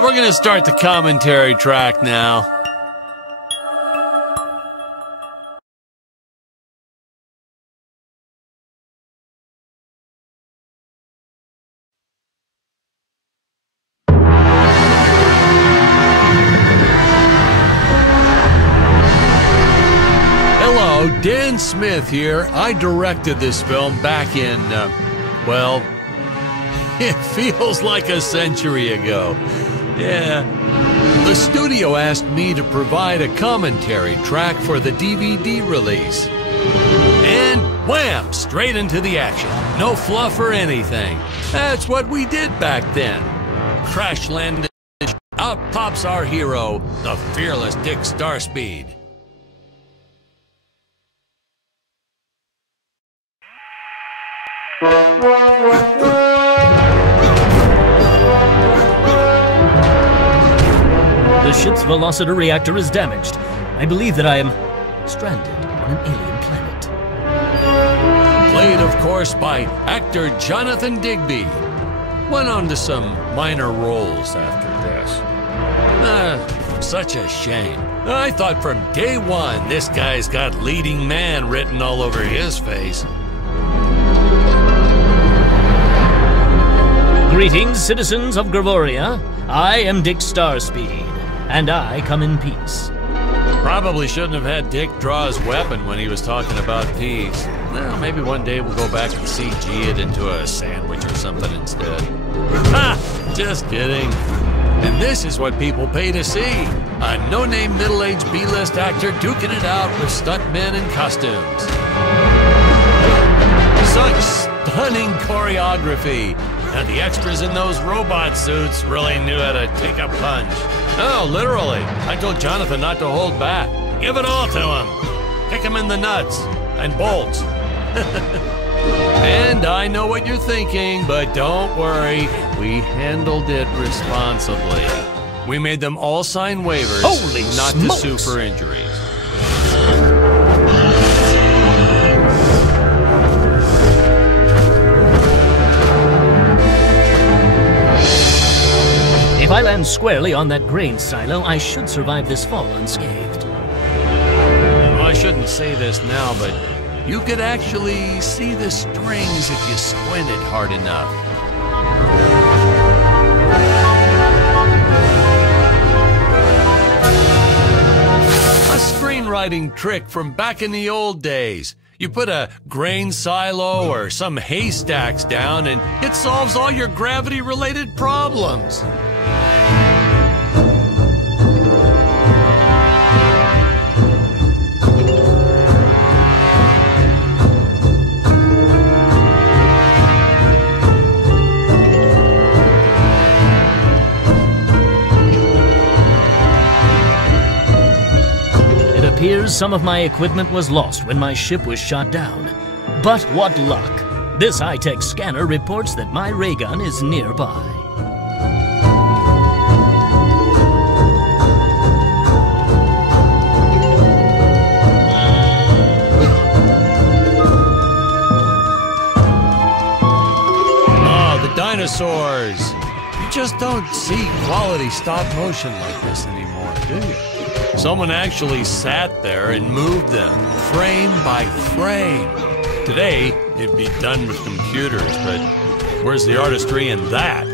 right, we're gonna start the commentary track now. Hello, Dan Smith here. I directed this film back in, well, it feels like a century ago. Yeah. The studio asked me to provide a commentary track for the DVD release. And wham! Straight into the action. No fluff or anything. That's what we did back then. Crash landed. Out pops our hero, the fearless Dick Starspeed. The ship's velocity reactor is damaged. I believe that I am stranded on an alien planet. Played, of course, by actor Jonathan Digby. Went on to some minor roles after this. Such a shame. I thought from day one this guy's got leading man written all over his face. Greetings, citizens of Gravoria. I am Dick Starspeed, and I come in peace. Probably shouldn't have had Dick draw his weapon when he was talking about peace. Well, maybe one day we'll go back and CG it into a sandwich or something instead. Ha! Just kidding. And this is what people pay to see. A no-name middle-aged B-list actor duking it out with stuntmen in costumes. Such stunning choreography. And the extras in those robot suits really knew how to take a punch. Oh, literally. I told Jonathan not to hold back. Give it all to him. Kick him in the nuts and bolts. And I know what you're thinking, but don't worry. We handled it responsibly. We made them all sign waivers not to sue for injuries. If I land squarely on that grain silo, I should survive this fall unscathed. Well, I shouldn't say this now, but you could actually see the strings if you squinted hard enough. A screenwriting trick from back in the old days. You put a grain silo or some haystacks down and it solves all your gravity-related problems. It appears some of my equipment was lost when my ship was shot down. But what luck! This high-tech scanner reports that my ray gun is nearby. Dinosaurs. You just don't see quality stop motion like this anymore, do you? Someone actually sat there and moved them, frame by frame. Today, it'd be done with computers, but where's the artistry in that?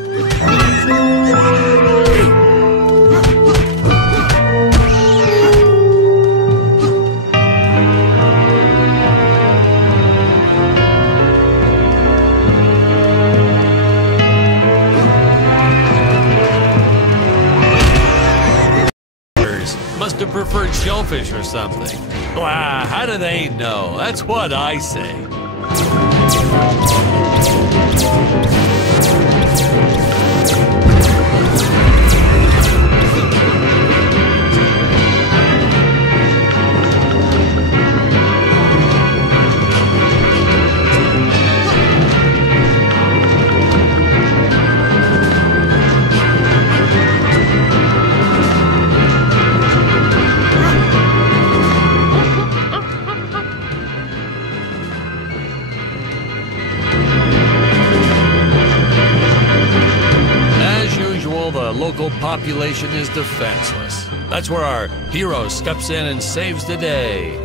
Must have preferred shellfish or something. Wow, how do they know? That's what I say. battle, the local population is defenseless. That's where our hero steps in and saves the day.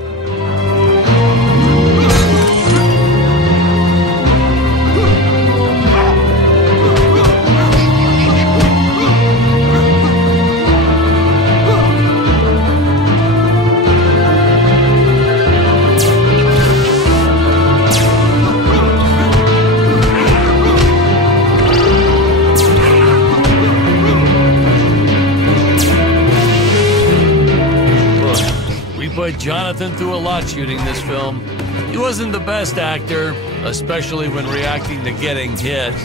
Jonathan threw a lot shooting this film. He wasn't the best actor, especially when reacting to getting hit.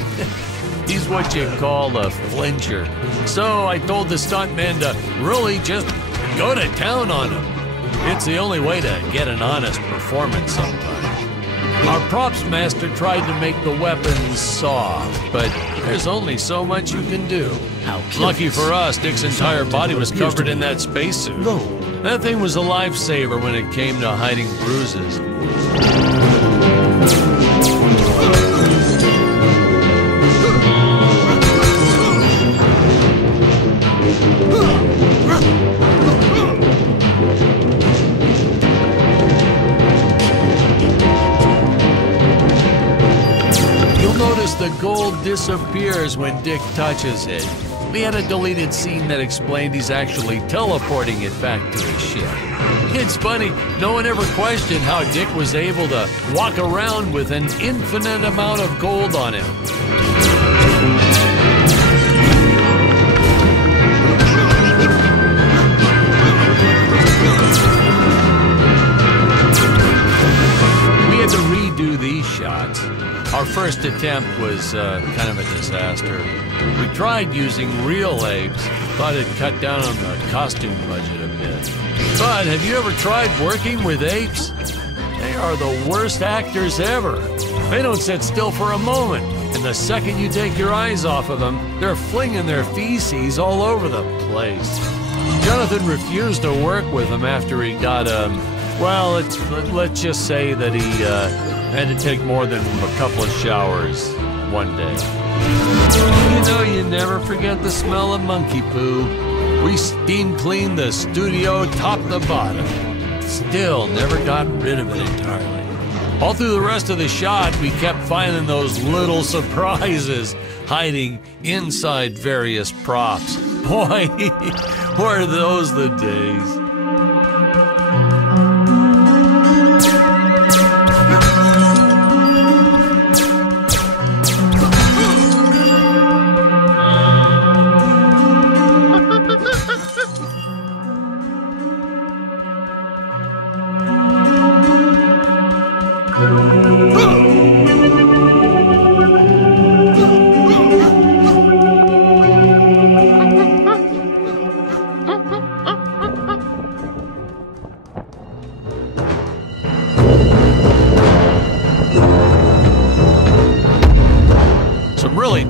He's what you call a flincher. So I told the stuntman to really just go to town on him. It's the only way to get an honest performance sometimes. Our props master tried to make the weapons soft, but there's only so much you can do. Lucky for us, Dick's entire body was covered in that spacesuit. That thing was a lifesaver when it came to hiding bruises. You'll notice the gold disappears when Dick touches it. We had a deleted scene that explained he's actually teleporting it back to his ship. It's funny, no one ever questioned how Dick was able to walk around with an infinite amount of gold on him. We had to redo these shots. Our first attempt was kind of a disaster. We tried using real apes, thought it'd cut down on the costume budget a bit. But have you ever tried working with apes? They are the worst actors ever. They don't sit still for a moment, and the second you take your eyes off of them, they're flinging their feces all over the place. Jonathan refused to work with them after he got, well, let's just say that he had to take more than a couple of showers one day. You know, you never forget the smell of monkey poo. We steam cleaned the studio top to bottom. Still never got rid of it entirely. All through the rest of the shot, we kept finding those little surprises hiding inside various props. Boy, were those the days.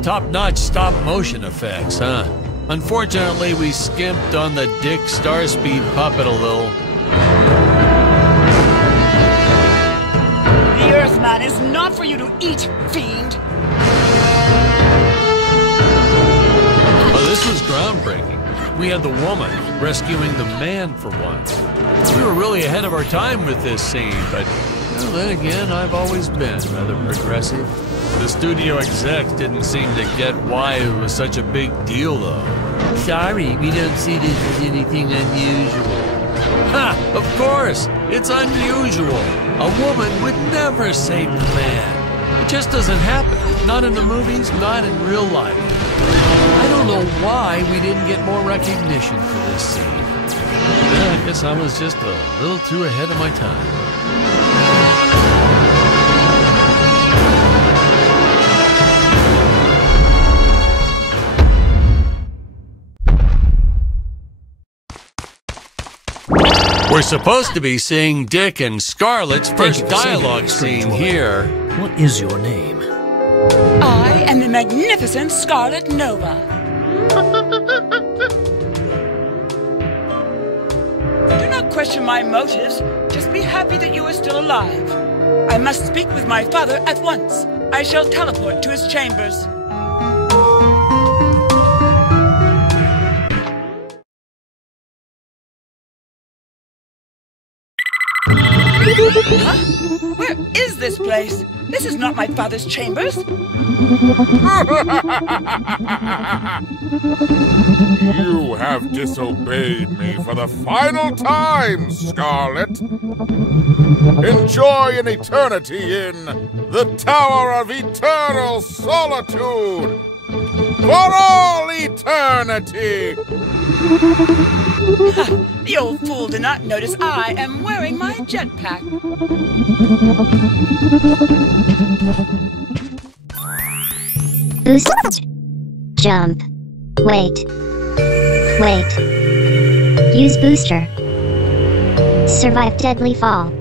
Top-notch stop-motion effects, huh? Unfortunately, we skimped on the Dick Starspeed puppet a little. The Earthman is not for you to eat, fiend! Oh, this was groundbreaking. We had the woman rescuing the man for once. We were really ahead of our time with this scene, but well, then again, I've always been rather progressive. The studio execs didn't seem to get why it was such a big deal, though. Sorry, we don't see this as anything unusual. Ha! Of course! It's unusual! A woman would never save the man. It just doesn't happen. Not in the movies, not in real life. I don't know why we didn't get more recognition for this scene. Well, I guess I was just a little too ahead of my time. We're supposed to be seeing Dick and Scarlett's first dialogue scene here. What is your name? I am the magnificent Scarlet Nova. Do not question my motives. Just be happy that you are still alive. I must speak with my father at once. I shall teleport to his chambers. Huh? Where is this place? This is not my father's chambers. You have disobeyed me for the final time, Scarlet. Enjoy an eternity in the Tower of Eternal Solitude. For all eternity! The old fool did not notice I am wearing my jetpack. Boost. Jump. Wait. Use booster. Survive deadly fall.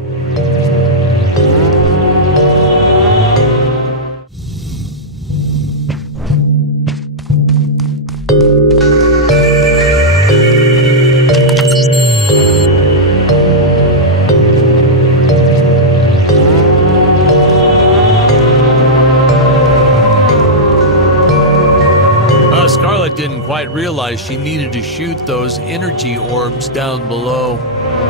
Scarlet didn't quite realize she needed to shoot those energy orbs down below.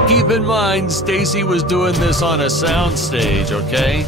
Keep in mind, Stacy was doing this on a soundstage, okay?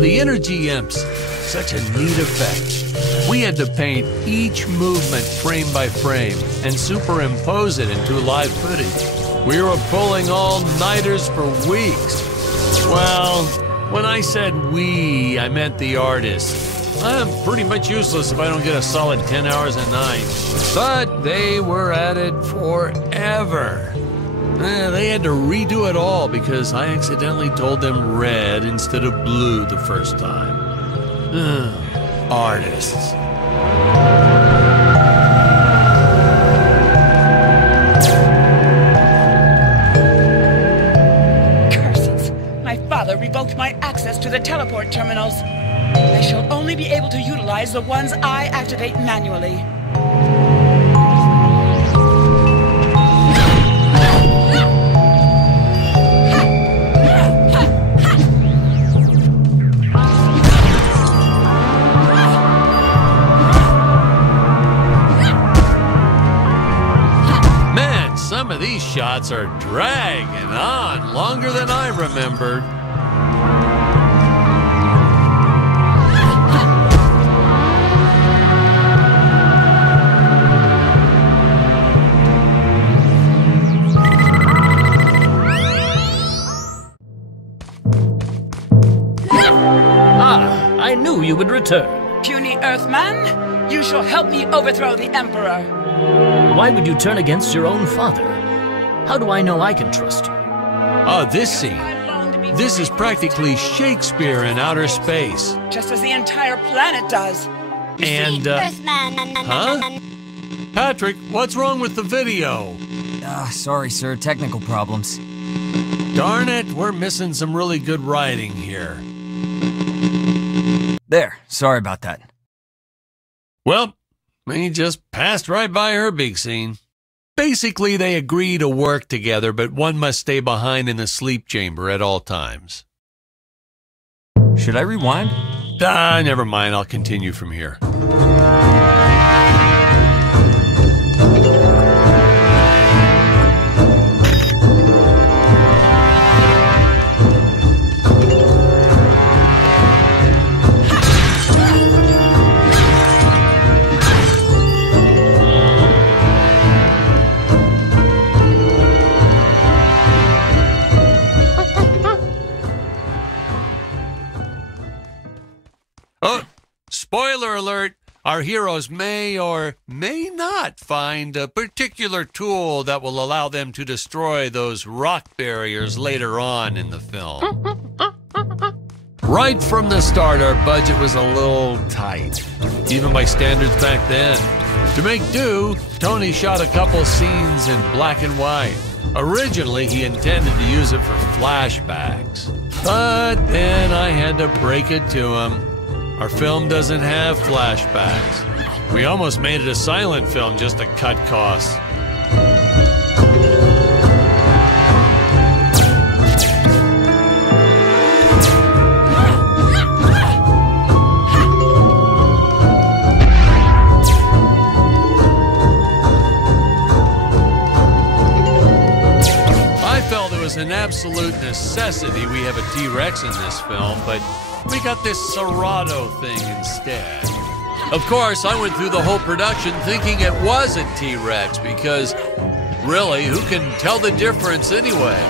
The energy imps. Such a neat effect. We had to paint each movement frame by frame and superimpose it into live footage. We were pulling all-nighters for weeks. Well, when I said we, I meant the artists. I'm pretty much useless if I don't get a solid 10 hours a night. But they were at it forever. They had to redo it all because I accidentally told them red instead of blue the first time. Artists. Curses! My father revoked my access to the teleport terminals. I shall only be able to utilize the ones I activate manually. Some of these shots are dragging on longer than I remembered. Ah, I knew you would return. Puny Earthman, you shall help me overthrow the Emperor. Why would you turn against your own father? How do I know I can trust you? This scene. This is practically Shakespeare in outer space. Just as the entire planet does. And, huh? Patrick, what's wrong with the video? Sorry, sir. Technical problems. Darn it, we're missing some really good writing here. There. Sorry about that. Well, we just passed right by her big scene. Basically, they agree to work together, but one must stay behind in the sleep chamber at all times. Should I rewind? Never mind. I'll continue from here. Spoiler alert, our heroes may or may not find a particular tool that will allow them to destroy those rock barriers later on in the film. Right from the start, our budget was a little tight, even by standards back then. To make do, Tony shot a couple scenes in black and white. Originally, he intended to use it for flashbacks, but then I had to break it to him. Our film doesn't have flashbacks. We almost made it a silent film just to cut costs. I felt it was an absolute necessity we have a T-Rex in this film, but we got this Serato thing instead. Of course, I went through the whole production thinking it was a T-Rex because, really, who can tell the difference anyway?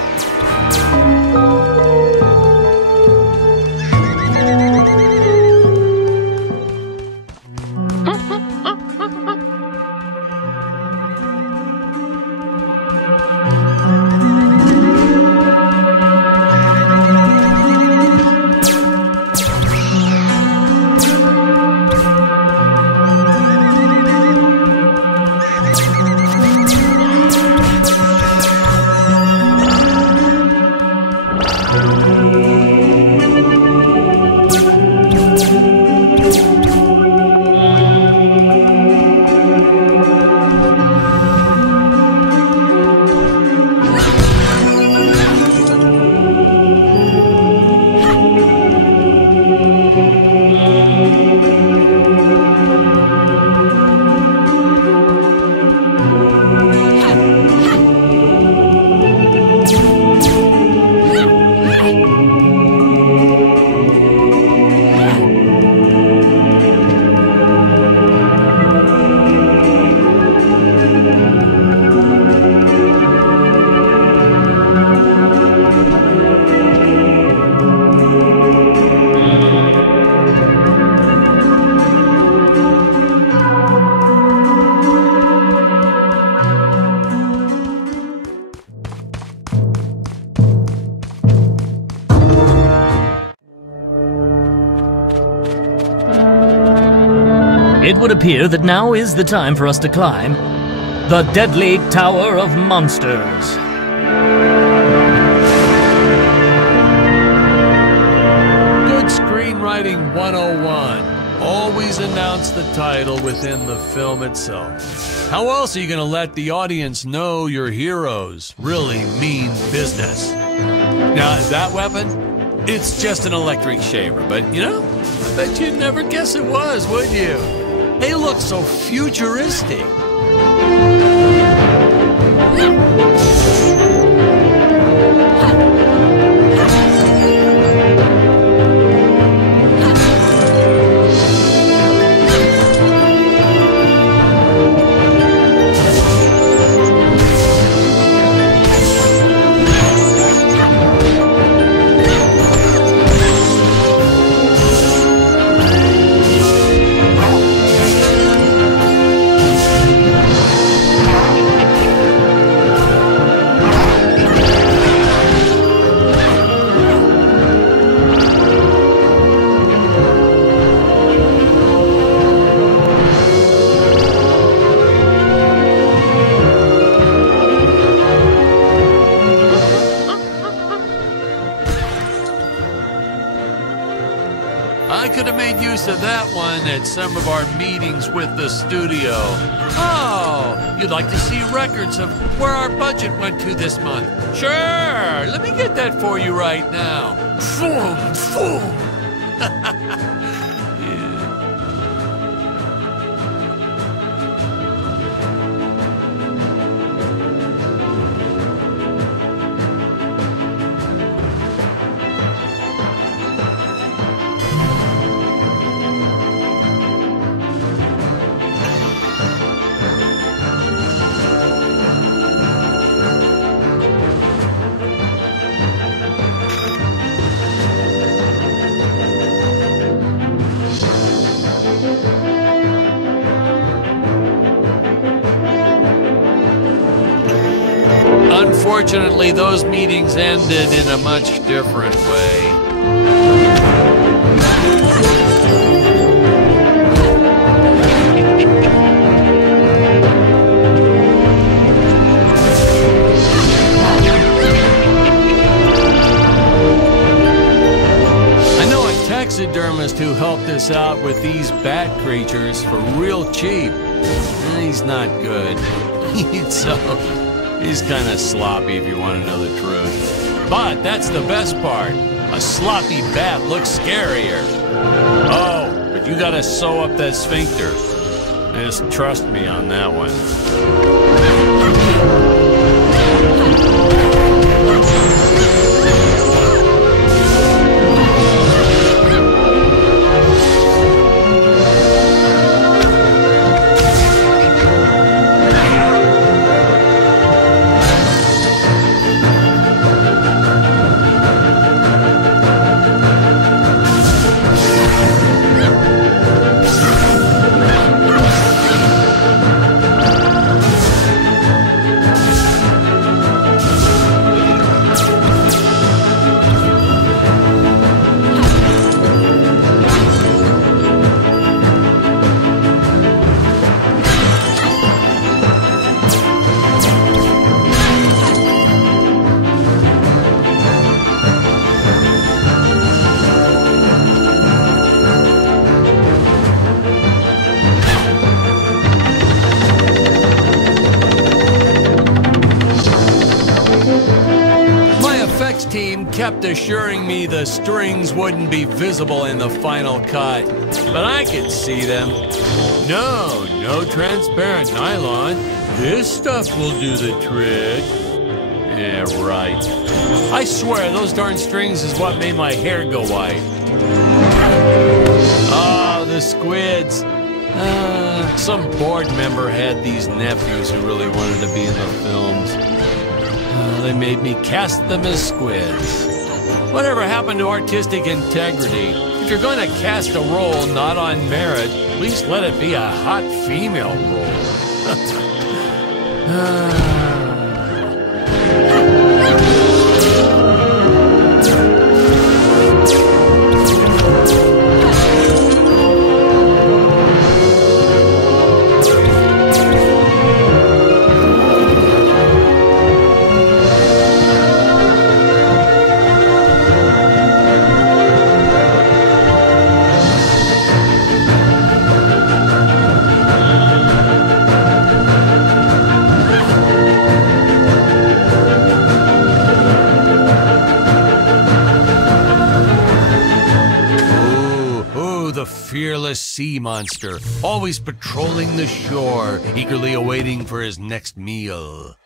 It would appear that now is the time for us to climb the Deadly Tower of Monsters. Good Screenwriting 101. Always announce the title within the film itself. How else are you going to let the audience know your heroes really mean business? Now, that weapon, it's just an electric shaver, but you know, I bet you'd never guess it was, would you? They look so futuristic. use of that one at some of our meetings with the studio. Oh, you'd like to see records of where our budget went to this month? Sure, let me get that for you right now. Unfortunately, those meetings ended in a much different way. I know a taxidermist who helped us out with these bat creatures for real cheap. He's not good. He's kind of sloppy if you want to know the truth. But that's the best part. A sloppy bat looks scarier. Oh, but you gotta sew up that sphincter. Just trust me on that one. Team kept assuring me the strings wouldn't be visible in the final cut, but I could see them. No transparent nylon. This stuff will do the trick. Yeah, right. I swear those darn strings is what made my hair go white. Oh, the squids. Some board member had these nephews who really wanted to be in the films. They made me cast them as squids. Whatever happened to artistic integrity? If you're going to cast a role not on merit, at least let it be a hot female role. Fearless sea monster, always patrolling the shore, eagerly awaiting for his next meal.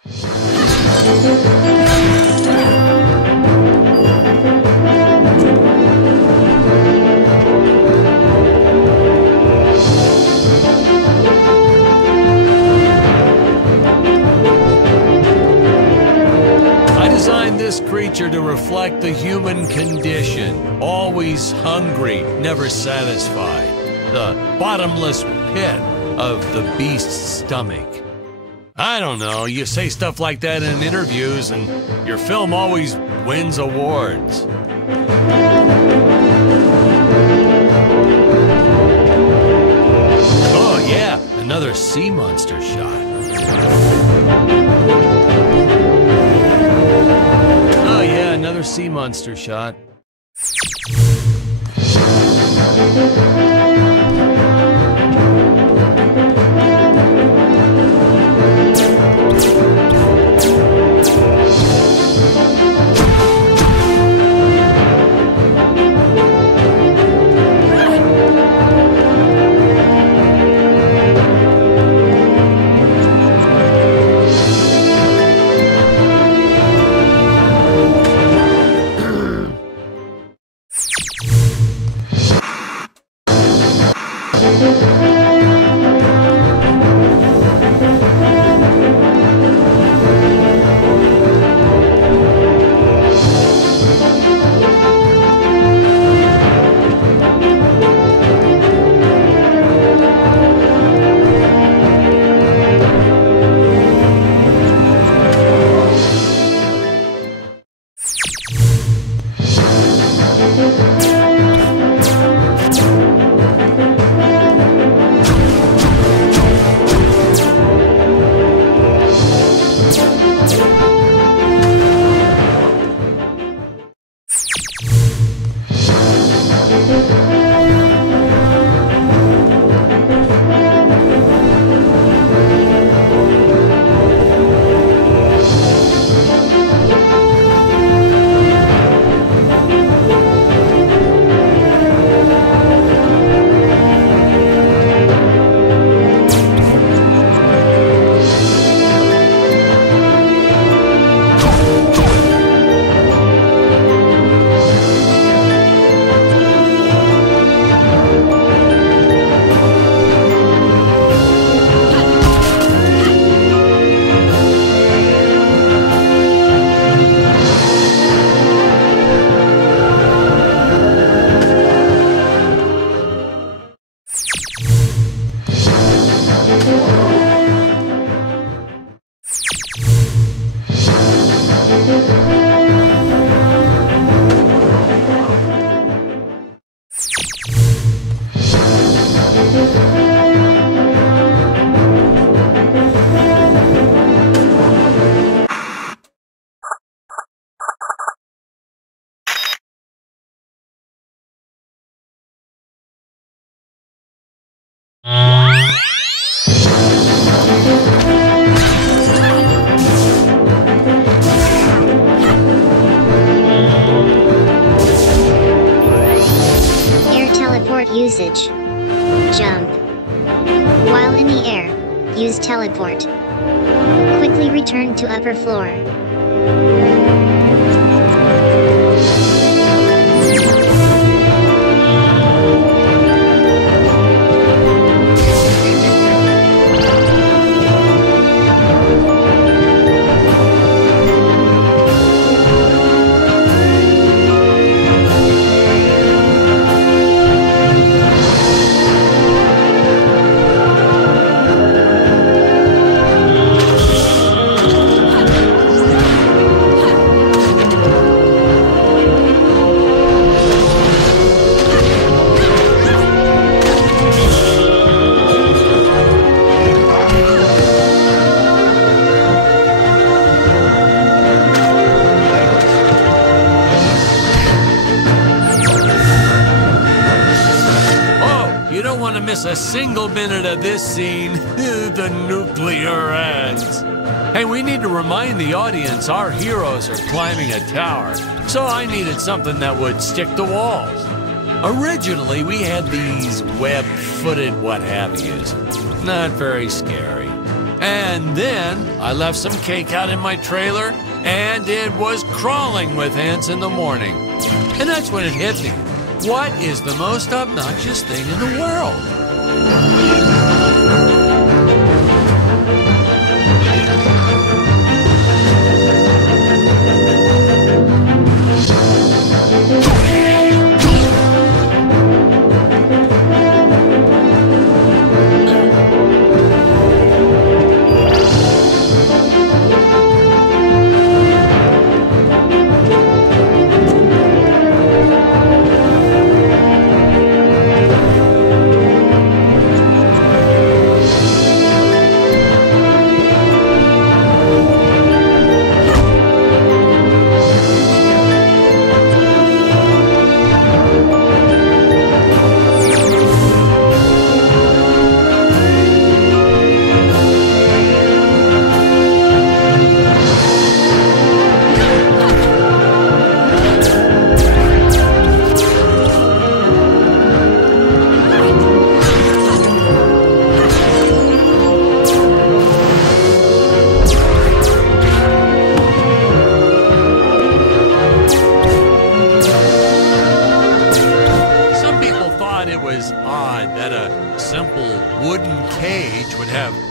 I designed this creature to reflect the human condition, always hungry, never satisfied. The bottomless pit of the beast's stomach. I don't know, you say stuff like that in interviews and your film always wins awards. Oh yeah, another sea monster shot. Oh yeah, another sea monster shot. message. Jump. While in the air, use teleport. Quickly return to upper floor. Miss a single minute of this scene. The nuclear ends. Hey, we need to remind the audience our heroes are climbing a tower, so I needed something that would stick to walls. Originally, we had these web-footed what-have-yous. Not very scary. And then I left some cake out in my trailer, and it was crawling with ants in the morning. And that's when it hit me. What is the most obnoxious thing in the world?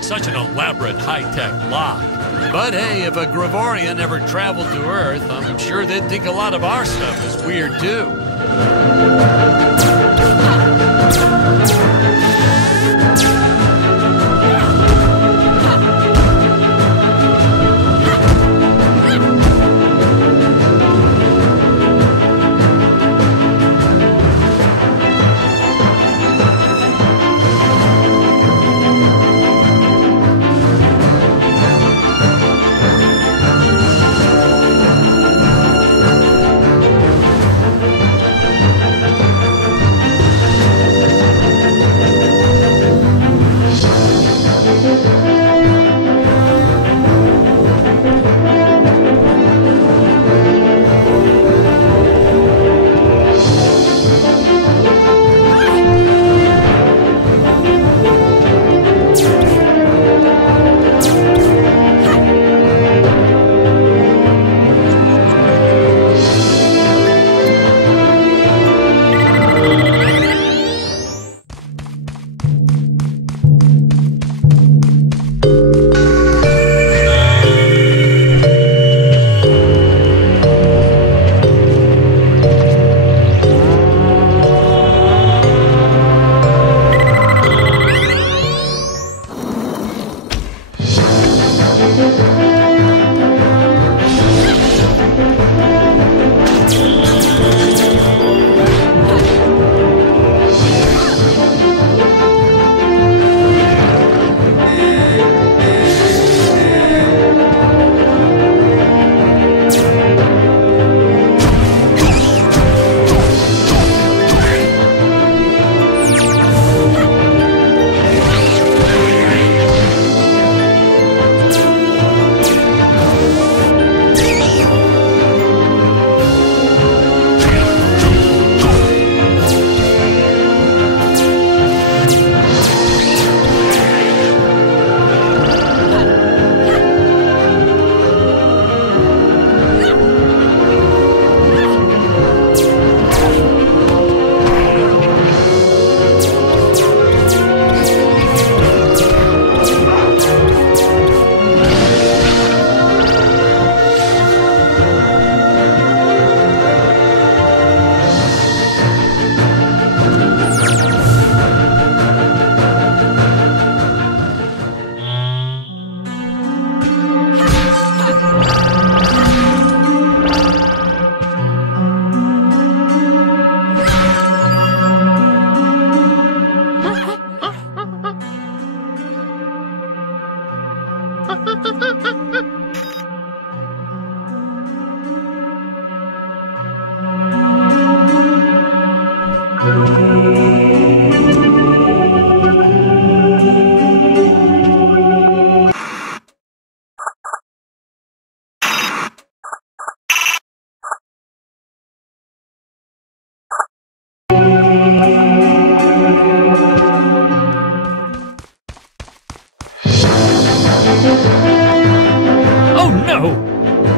Such an elaborate high-tech lock. But hey, if a Gravorian ever traveled to Earth, I'm sure they'd think a lot of our stuff is weird too.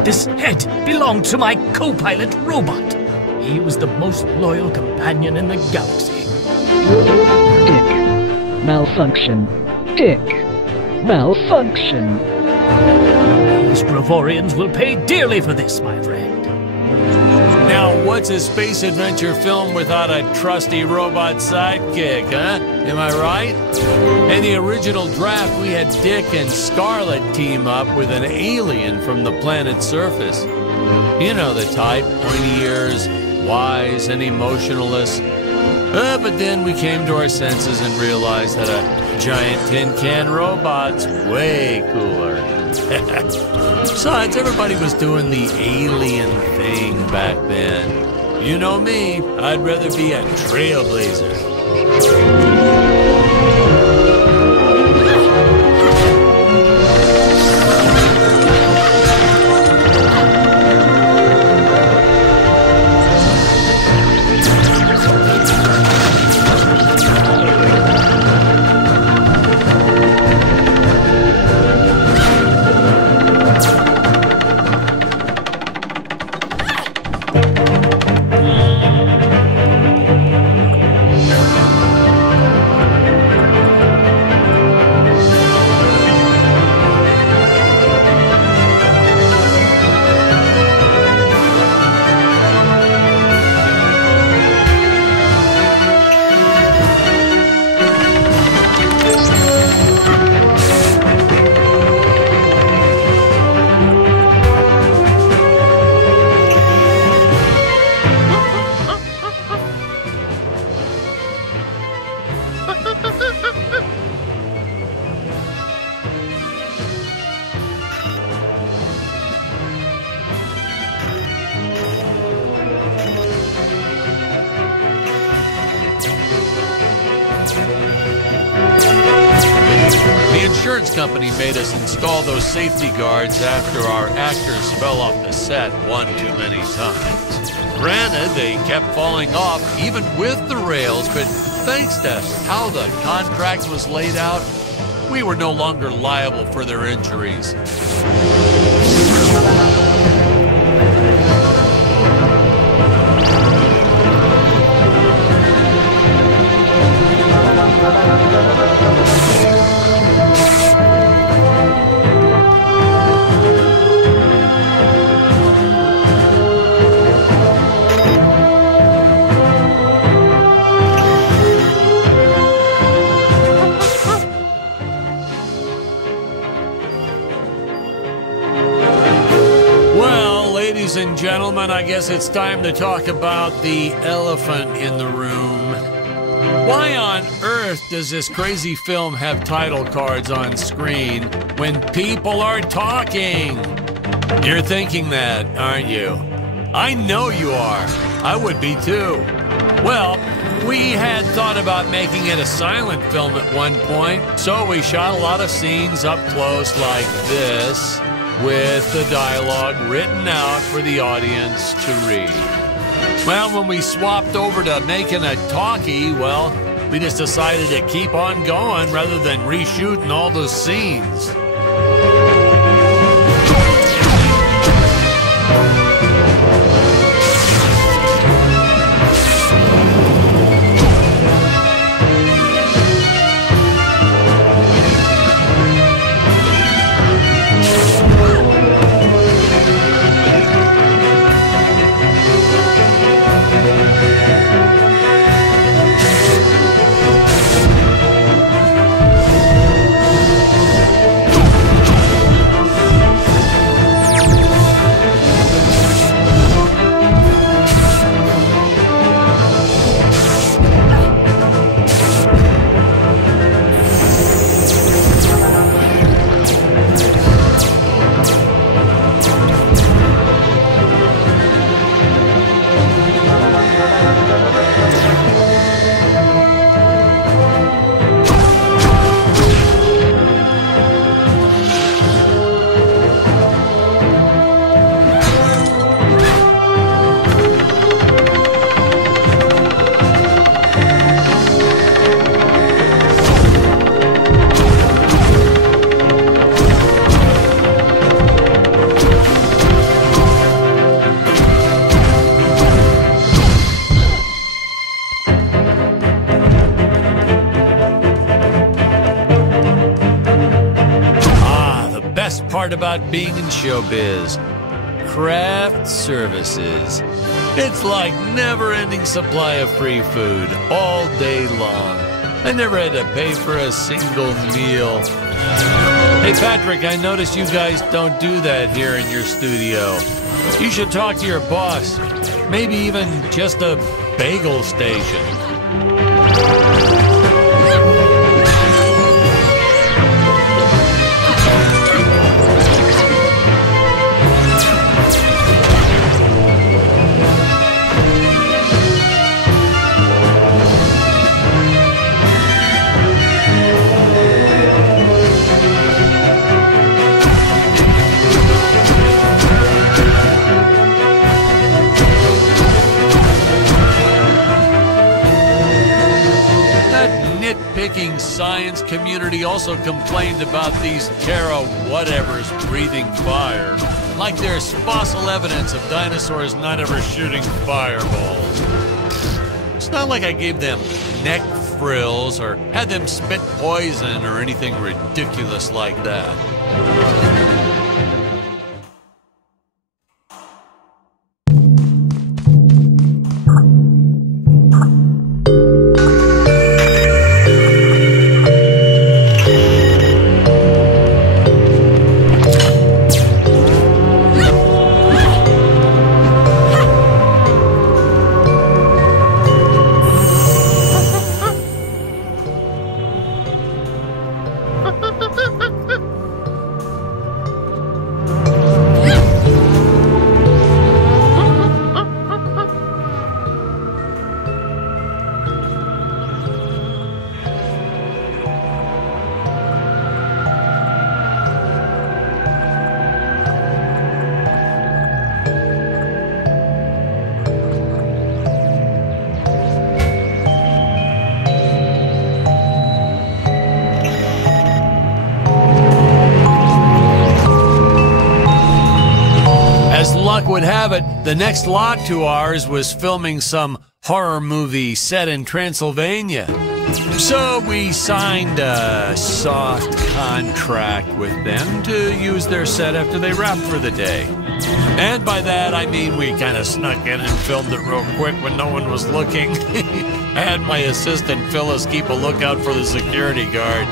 This head belonged to my co-pilot robot. He was the most loyal companion in the galaxy. Dick. Malfunction. Dick. Malfunction. These Gravorians will pay dearly for this, my friend. Now, what's a space adventure film without a trusty robot sidekick, huh? Am I right? In the original draft, we had Dick and Scarlet team up with an alien from the planet's surface. You know the type, pointy ears, wise and emotionless. But then we came to our senses and realized that a giant tin can robot's way cooler. Besides, everybody was doing the alien thing back then. You know me, I'd rather be a trailblazer. The insurance company made us install those safety guards after our actors fell off the set one too many times. Granted, they kept falling off even with the rails, but thanks to how the contract was laid out, we were no longer liable for their injuries. Ladies and gentlemen, I guess it's time to talk about the elephant in the room. Why on earth does this crazy film have title cards on screen when people are talking? You're thinking that, aren't you? I know you are. I would be too. Well, we had thought about making it a silent film at one point, so we shot a lot of scenes up close like this, with the dialogue written out for the audience to read. Well, when we swapped over to making a talkie, well, we just decided to keep on going rather than reshooting all those scenes. best part about being in showbiz. Craft services. It's like never-ending supply of free food all day long. I never had to pay for a single meal. Hey, Patrick, I noticed you guys don't do that here in your studio. You should talk to your boss. Maybe even just a bagel station. Nitpicking science community also complained about these Terra whatevers breathing fire, like there's fossil evidence of dinosaurs not ever shooting fireballs. It's not like I gave them neck frills or had them spit poison or anything ridiculous like that. Would have it, the next lot to ours was filming some horror movie set in Transylvania. So we signed a soft contract with them to use their set after they wrapped for the day. And by that, I mean we kind of snuck in and filmed it real quick when no one was looking. I had my assistant Phyllis keep a lookout for the security guard.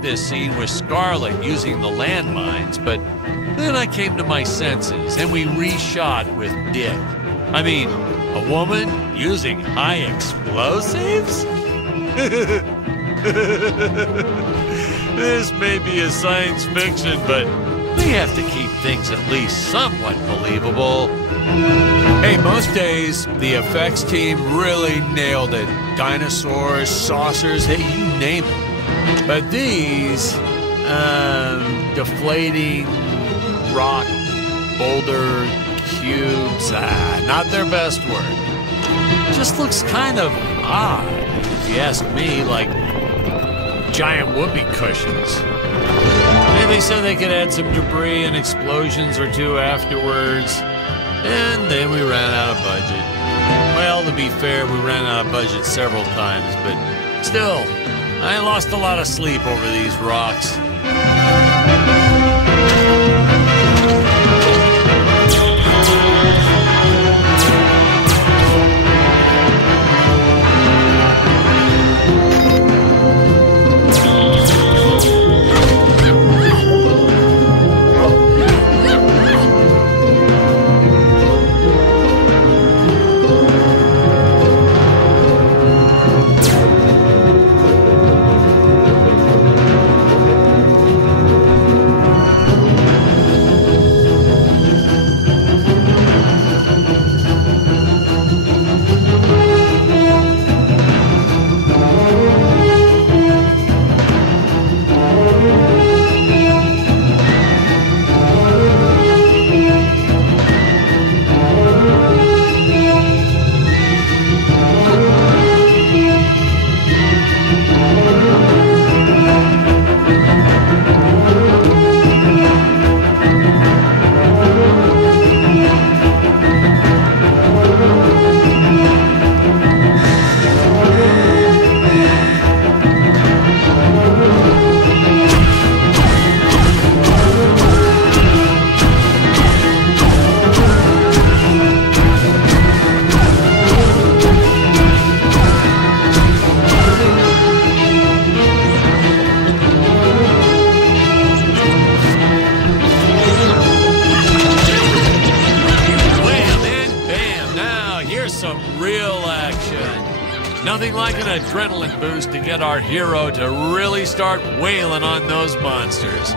This scene with Scarlett using the landmines, but then I came to my senses and we reshot with Dick. I mean, a woman using high explosives? This may be a science fiction, but we have to keep things at least somewhat believable. Hey, most days, the effects team really nailed it. Dinosaurs, saucers, hey, you name it. But these, deflating rock boulder cubes, not their best work. Just looks kind of odd, if you ask me, like giant whoopee cushions. They said they could add some debris and explosions or two afterwards, and then we ran out of budget. Well, to be fair, we ran out of budget several times, but still, I lost a lot of sleep over these rocks. Nothing like an adrenaline boost to get our hero to really start wailing on those monsters.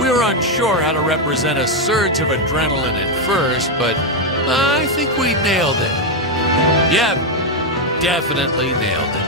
We were unsure how to represent a surge of adrenaline at first, but I think we nailed it. Yep, definitely nailed it.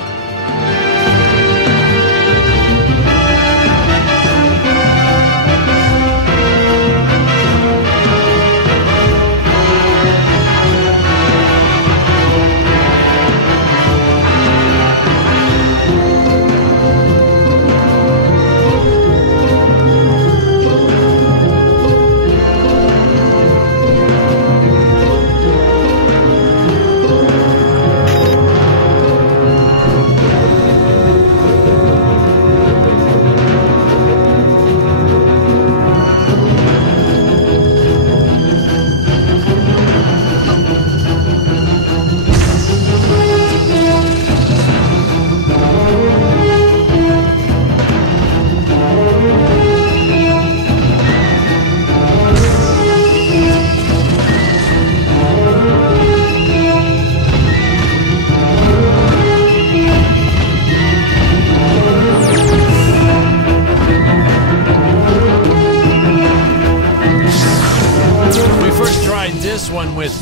This one with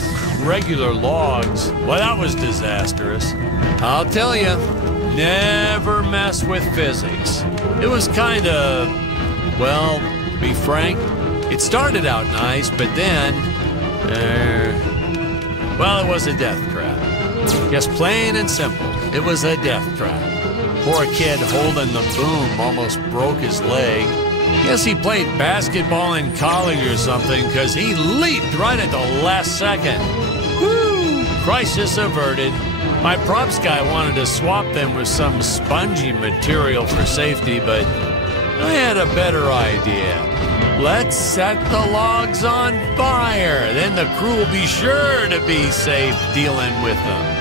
regular logs, well, that was disastrous. I'll tell you, never mess with physics. It was kind of, well, to be frank, it started out nice, but then, well, it was a death trap. Just plain and simple, it was a death trap. Poor kid holding the boom almost broke his leg. Guess he played basketball in college or something, because he leaped right at the last second. Woo! Crisis averted. My props guy wanted to swap them with some spongy material for safety, but I had a better idea. Let's set the logs on fire. Then the crew will be sure to be safe dealing with them.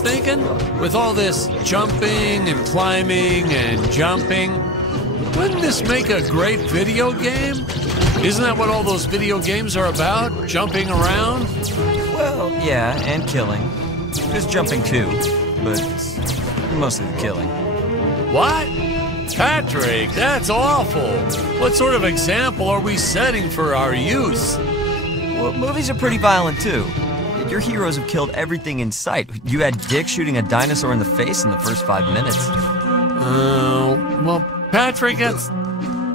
Thinking, with all this jumping and climbing and jumping, wouldn't this make a great video game? Isn't that what all those video games are about? Jumping around? Well, yeah, and killing. There's jumping too, but mostly the killing. What? Patrick, that's awful. What sort of example are we setting for our youth? Well, movies are pretty violent too. Your heroes have killed everything in sight. You had Dick shooting a dinosaur in the face in the first 5 minutes. Well, Patrick, that's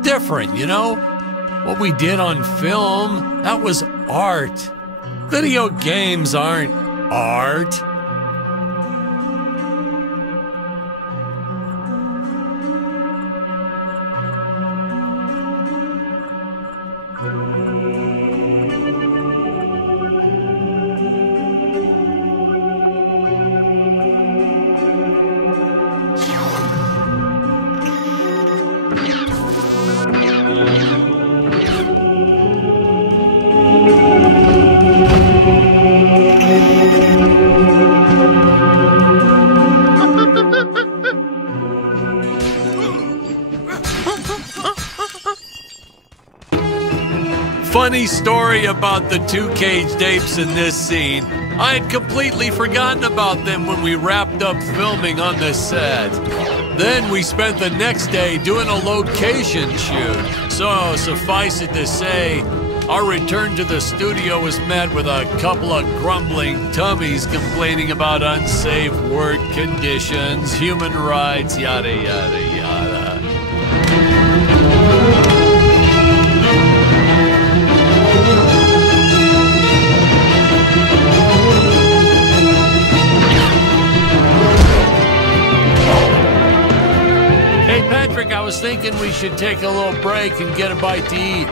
different, you know? What we did on film, that was art. Video games aren't art. Funny story about the two caged apes in this scene. I had completely forgotten about them when we wrapped up filming on the set. Then we spent the next day doing a location shoot. So suffice it to say, our return to the studio was met with a couple of grumbling tummies complaining about unsafe work conditions, human rights, yada, yada, yada. Hey, Patrick, I was thinking we should take a little break and get a bite to eat.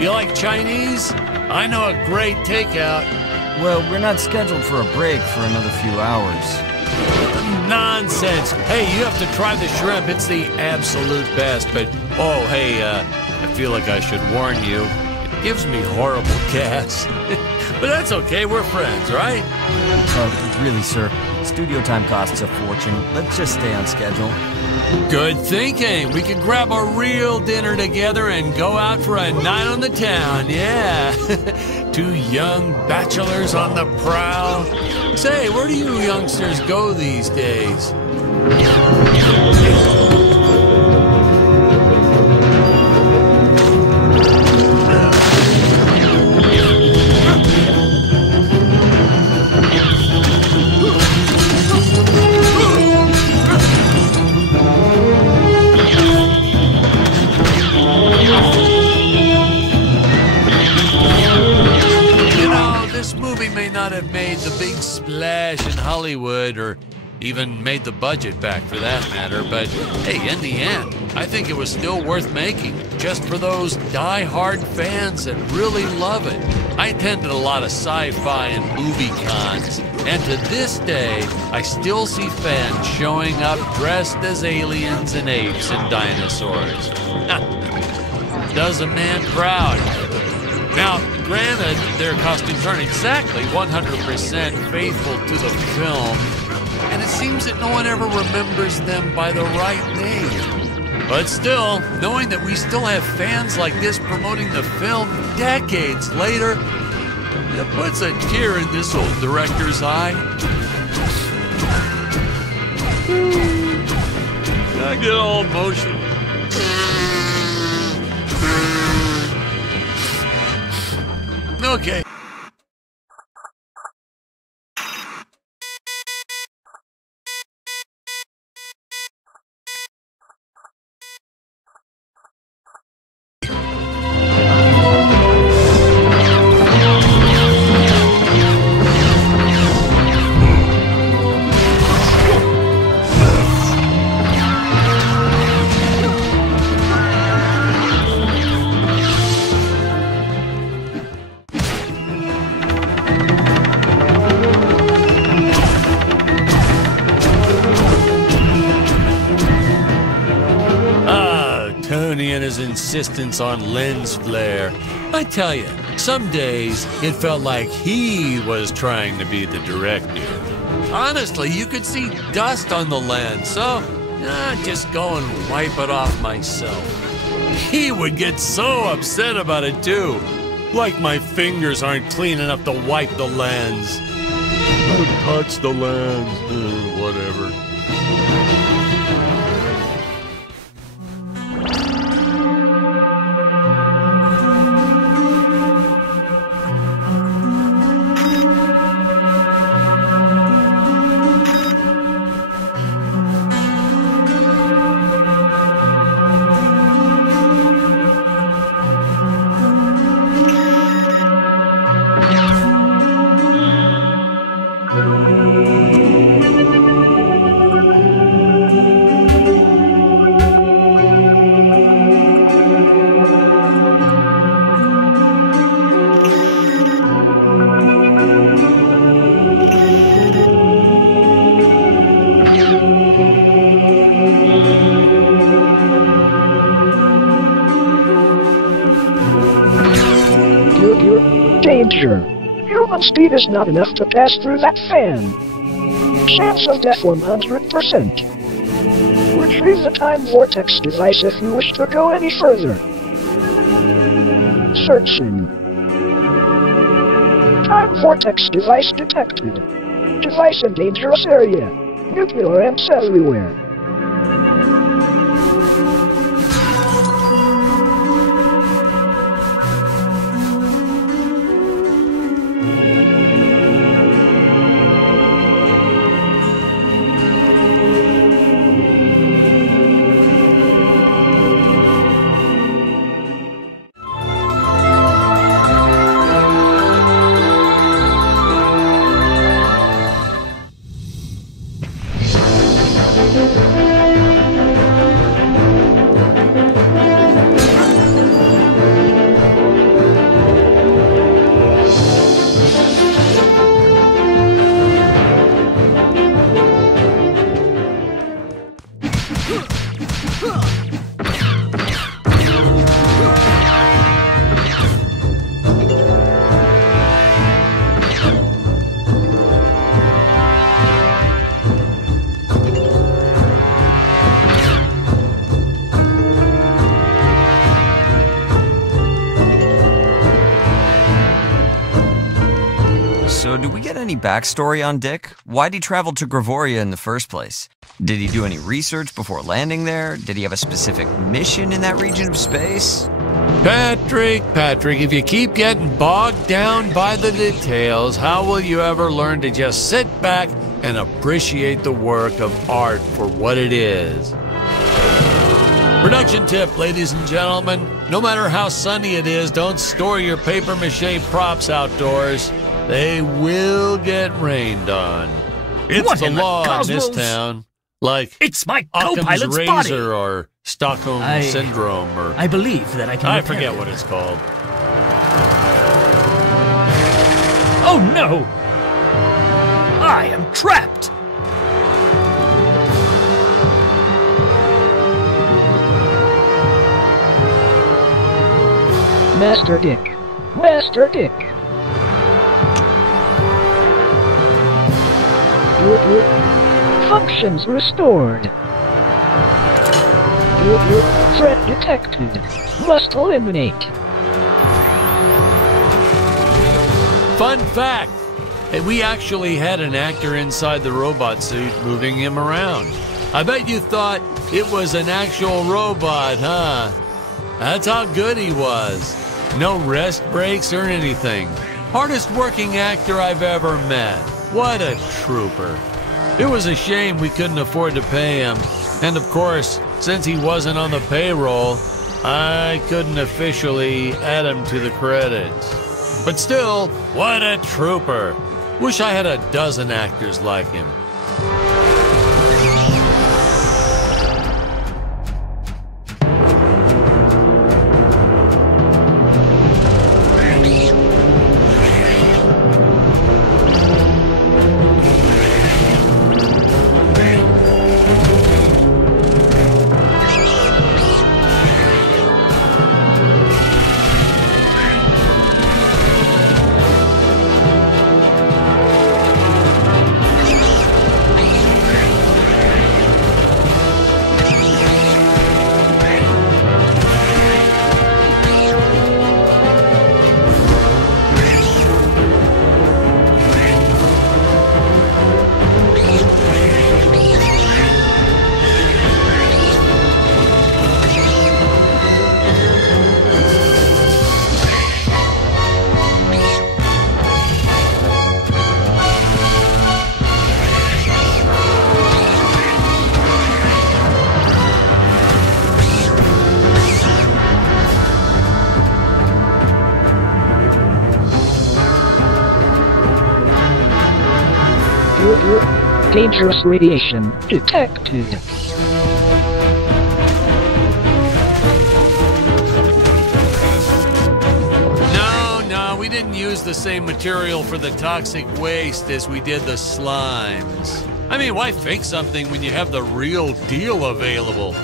You like Chinese? I know a great takeout. Well, we're not scheduled for a break for another few hours. Nonsense. Hey, you have to try the shrimp. It's the absolute best. But, oh, hey, I feel like I should warn you. It gives me horrible gas. But that's okay. We're friends, right? Oh, really, sir. Studio time costs a fortune. Let's just stay on schedule. Good thinking. We can grab a real dinner together and go out for a night on the town, yeah. Two young bachelors on the prowl. Say, where do you youngsters go these days? Not have made the big splash in Hollywood or even made the budget back for that matter, but hey, in the end, I think it was still worth making just for those die-hard fans that really love it. I attended a lot of sci-fi and movie cons, and to this day, I still see fans showing up dressed as aliens and apes and dinosaurs. Does a man proud. Now, granted, their costumes aren't exactly 100% faithful to the film, and it seems that no one ever remembers them by the right name. But still, knowing that we still have fans like this promoting the film decades later, it puts a tear in this old director's eye. I get all emotional. Okay. And his insistence on lens flare. I tell you, some days it felt like he was trying to be the director. Honestly, you could see dust on the lens, so just go and wipe it off myself. He would get so upset about it too. Like my fingers aren't clean enough to wipe the lens. Don't touch the lens. Whatever. Danger. Human speed is not enough to pass through that fan. Chance of death 100%. Retrieve the time vortex device if you wish to go any further. Searching. Time vortex device detected. Device in dangerous area. Nuclear amps everywhere. So, do we get any backstory on Dick? Why'd he travel to Gravoria in the first place? Did he do any research before landing there? Did he have a specific mission in that region of space? Patrick, if you keep getting bogged down by the details, how will you ever learn to just sit back and appreciate the work of art for what it is? Production tip, ladies and gentlemen. No matter how sunny it is, don't store your papier-mâché props outdoors. They will get rained on. It's What the in the law in this cosmos? town. Like It's my Occam's co-pilot's razor body. or Stockholm I- syndrome or I believe that I can I repair forget it. what it's called. Oh no! I am trapped! Master Dick. Master Dick. Functions restored. Threat detected. Must eliminate. Fun fact, we actually had an actor inside the robot suit moving him around. I bet you thought it was an actual robot, huh? That's how good he was. No rest breaks or anything. Hardest working actor I've ever met. What a trooper. It was a shame we couldn't afford to pay him. And of course, since he wasn't on the payroll, I couldn't officially add him to the credits. But still, what a trooper. Wish I had a dozen actors like him. Dangerous radiation detected. No, we didn't use the same material for the toxic waste as we did the slimes. I mean, why fake something when you have the real deal available?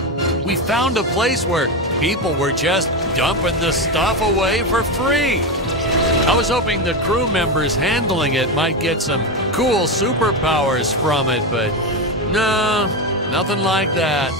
We found a place where people were just dumping the stuff away for free. I was hoping the crew members handling it might get some cool superpowers from it, but no, nothing like that.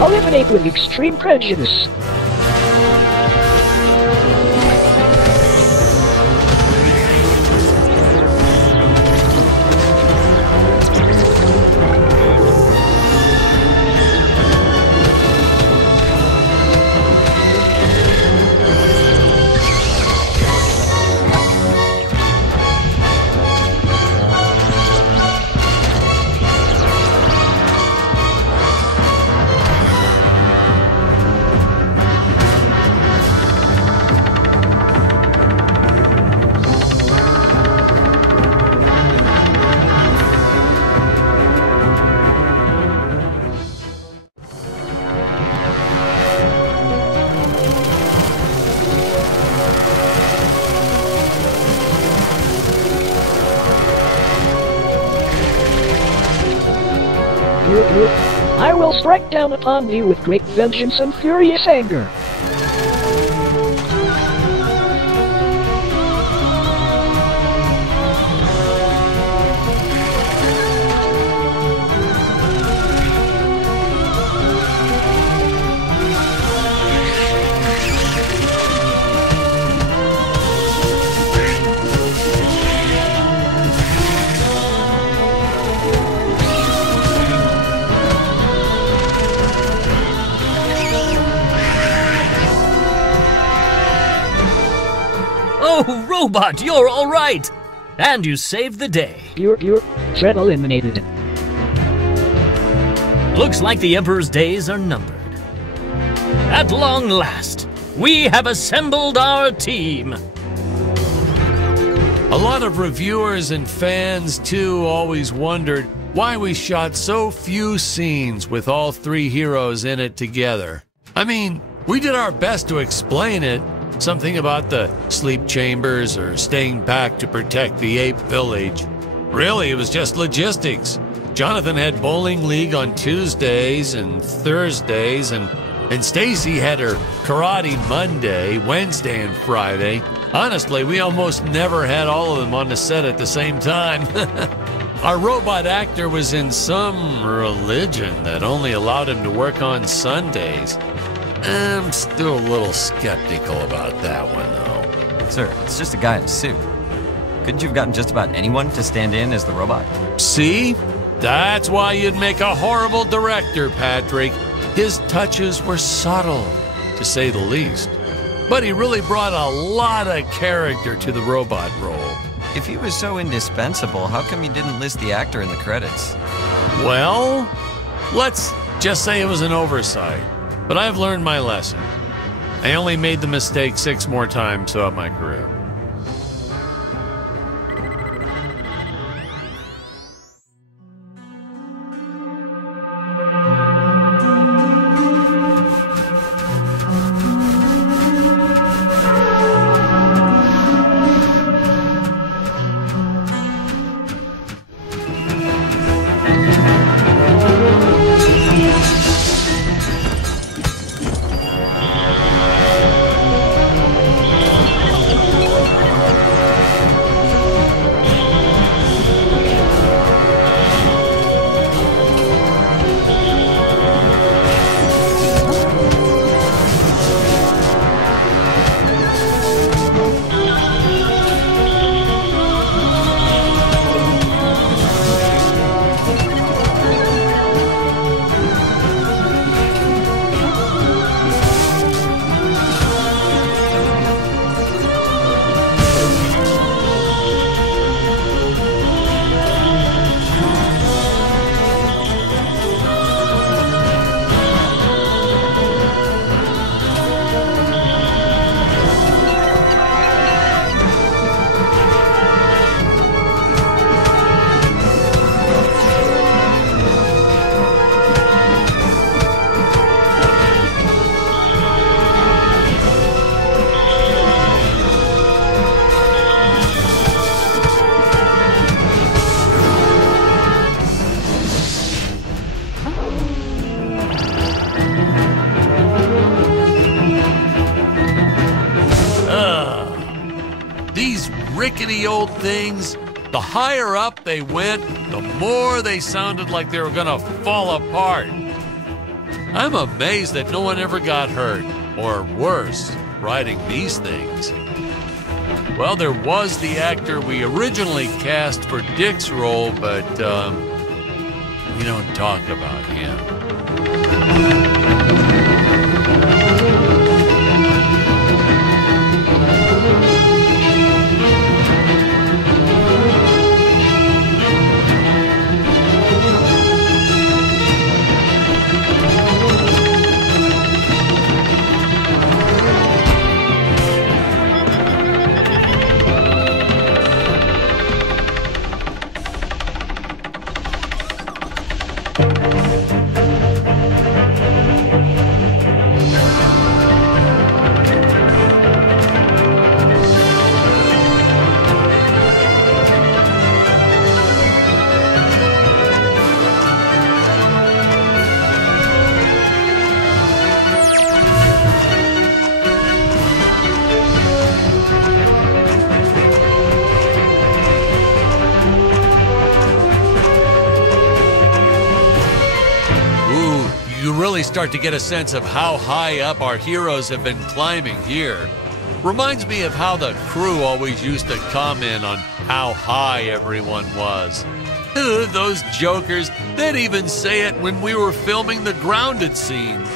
Eliminate with extreme prejudice. I will strike down upon thee with great vengeance and furious anger. Oh, Robot, you're all right! And you saved the day. You're threat eliminated. Looks like the Emperor's days are numbered. At long last, we have assembled our team. A lot of reviewers and fans, too, always wondered why we shot so few scenes with all three heroes in it together. I mean, we did our best to explain it. Something about the sleep chambers or staying back to protect the ape village. Really, it was just logistics. Jonathan had bowling league on Tuesdays and Thursdays, and Stacy had her karate Monday, Wednesday, and Friday. Honestly, we almost never had all of them on the set at the same time. Our robot actor was in some religion that only allowed him to work on Sundays. I'm still a little skeptical about that one, though. Sir, it's just a guy in a suit. Couldn't you have gotten just about anyone to stand in as the robot? See? That's why you'd make a horrible director, Patrick. His touches were subtle, to say the least. But he really brought a lot of character to the robot role. If he was so indispensable, how come you didn't list the actor in the credits? Well, let's just say it was an oversight. But I've learned my lesson. I only made the mistake 6 more times throughout my career. rickety old things, the higher up they went, the more they sounded like they were gonna fall apart. I'm amazed that no one ever got hurt, or worse, riding these things. Well, there was the actor we originally cast for Dick's role, but we don't talk about him. Start to get a sense of how high up our heroes have been climbing here. Reminds me of how the crew always used to comment on how high everyone was. Those jokers, they'd even say it when we were filming the grounded scenes.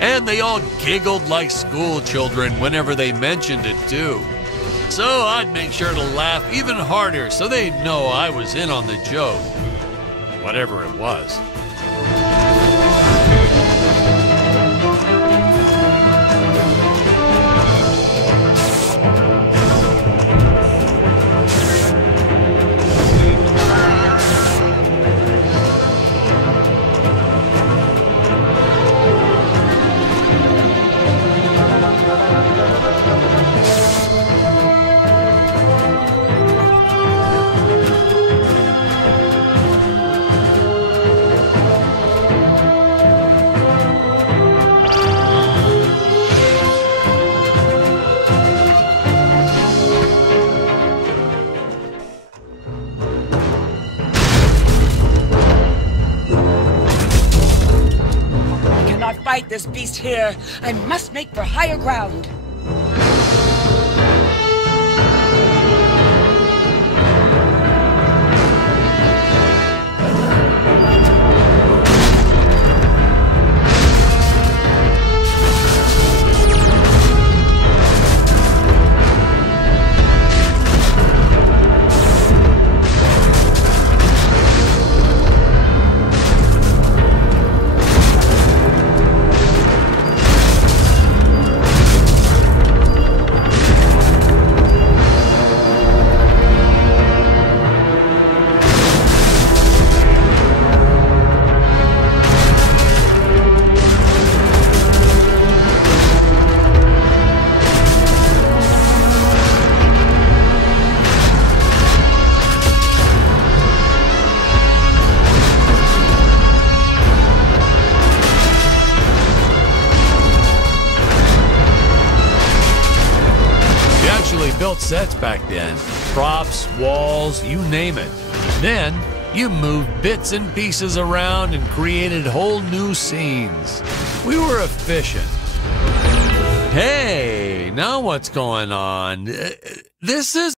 And they all giggled like school children whenever they mentioned it too. So I'd make sure to laugh even harder so they'd know I was in on the joke. Whatever it was. Fight this beast here. I must make for higher ground. Built sets back then. Props, walls, you name it. Then, you moved bits and pieces around and created whole new scenes. We were efficient. Hey, now what's going on? This is...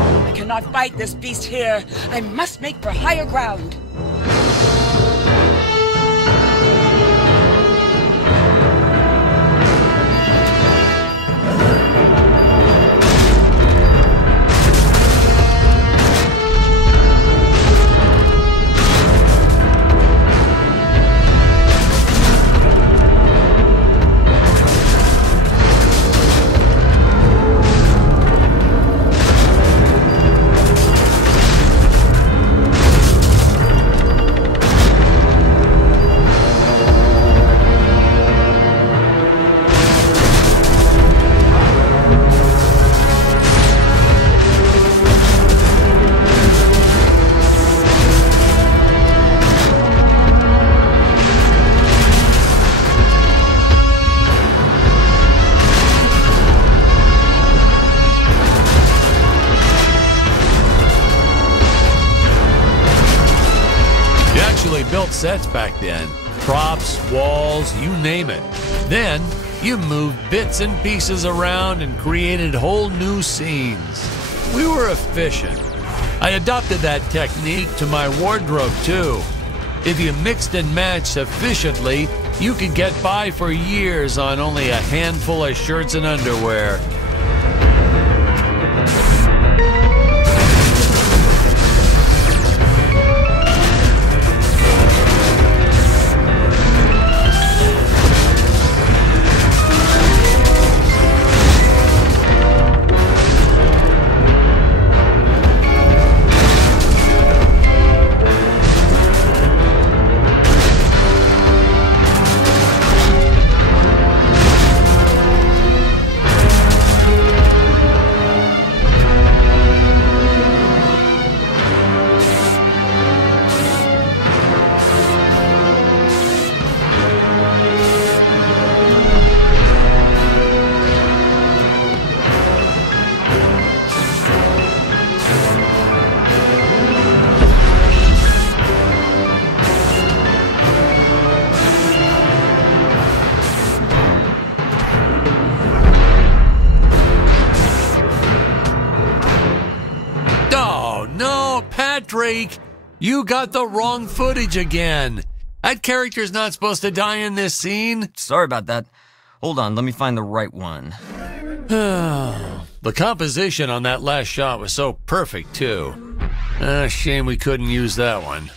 I cannot fight this beast here. I must make for higher ground. actually built sets back then. Props, walls, you name it. Then, you moved bits and pieces around and created whole new scenes. We were efficient. I adopted that technique to my wardrobe, too. If you mixed and matched sufficiently, you could get by for years on only a handful of shirts and underwear. Patrick, you got the wrong footage again. That character's not supposed to die in this scene. Sorry about that. Hold on, let me find the right one. The composition on that last shot was so perfect, too. Shame we couldn't use that one.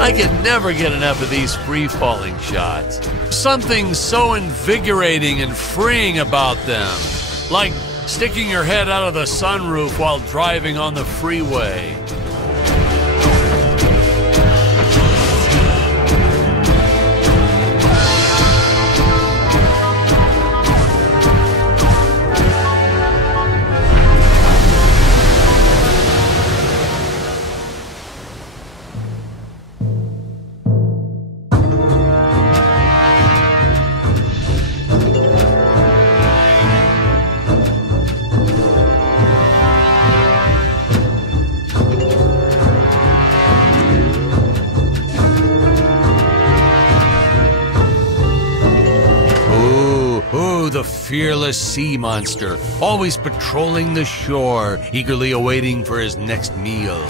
I can never get enough of these free-falling shots. Something so invigorating and freeing about them. Like sticking your head out of the sunroof while driving on the freeway. The fearless sea monster, always patrolling the shore, eagerly awaiting for his next meal.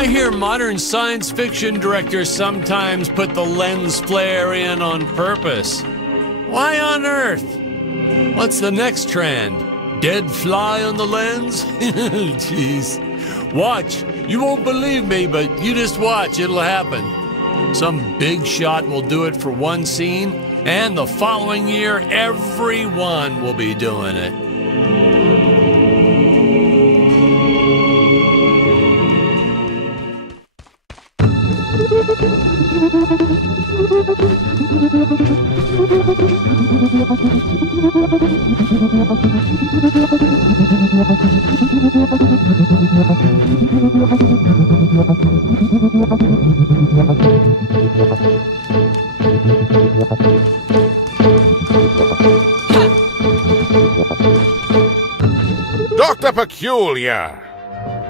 I hear modern science fiction directors sometimes put the lens flare in on purpose. Why on earth? What's the next trend? Dead fly on the lens? Jeez. Watch. You won't believe me, but you just watch. It'll happen. Some big shot will do it for one scene, and the following year, everyone will be doing it. Dr. Peculiar!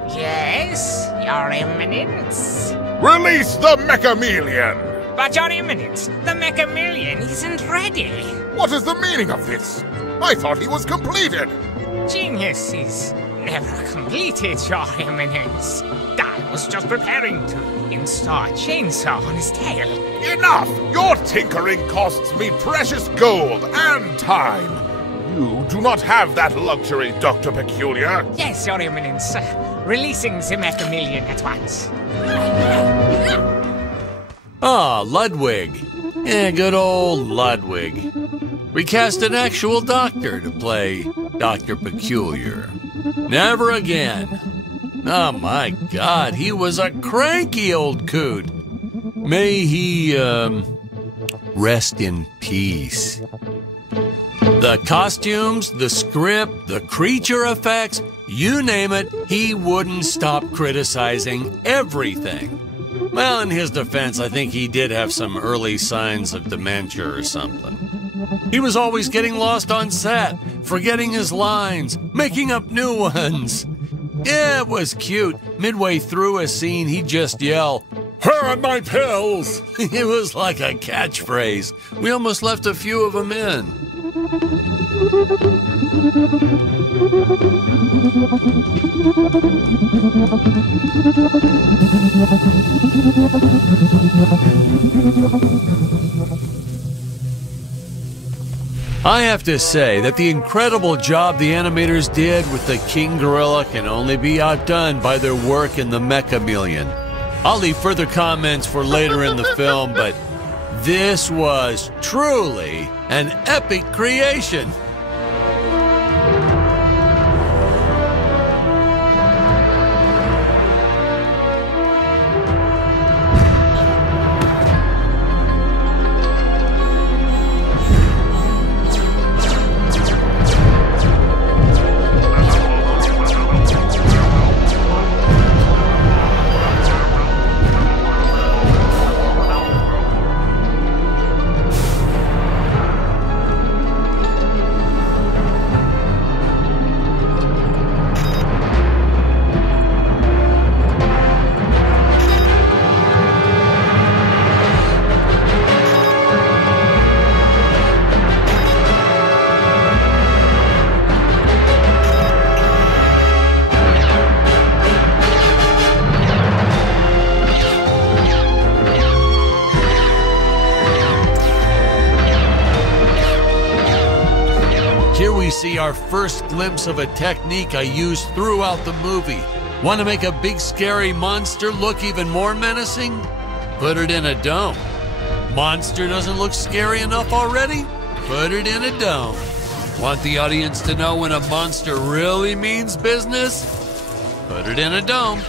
Yes, Your Eminence? Release the Mechamelion! But Your Eminence, the Mechamelion isn't ready. What is the meaning of this? I thought he was completed. Genius is never completed, Your Eminence. I was just preparing to install a chainsaw on his tail. Enough! Your tinkering costs me precious gold and time. You do not have that luxury, Dr. Peculiar. Yes, Your Eminence. Releasing the Mechamelion at once. Ah, Ludwig. Yeah, good old Ludwig. We cast an actual doctor to play Dr. Peculiar. Never again. Oh my God, he was a cranky old coot. May he, rest in peace. The costumes, the script, the creature effects, you name it, he wouldn't stop criticizing everything. Well, in his defense, I think he did have some early signs of dementia or something. He was always getting lost on set, forgetting his lines, making up new ones. Yeah, it was cute. Midway through a scene, he'd just yell, "Where are my pills?" It was like a catchphrase. We almost left a few of them in. I have to say that the incredible job the animators did with the King Gorilla can only be outdone by their work in the Mechamelion. I'll leave further comments for later in the film, but this was truly an epic creation. Here we see our first glimpse of a technique I used throughout the movie. Want to make a big scary monster look even more menacing? Put it in a dome. Monster doesn't look scary enough already? Put it in a dome. Want the audience to know when a monster really means business? Put it in a dome.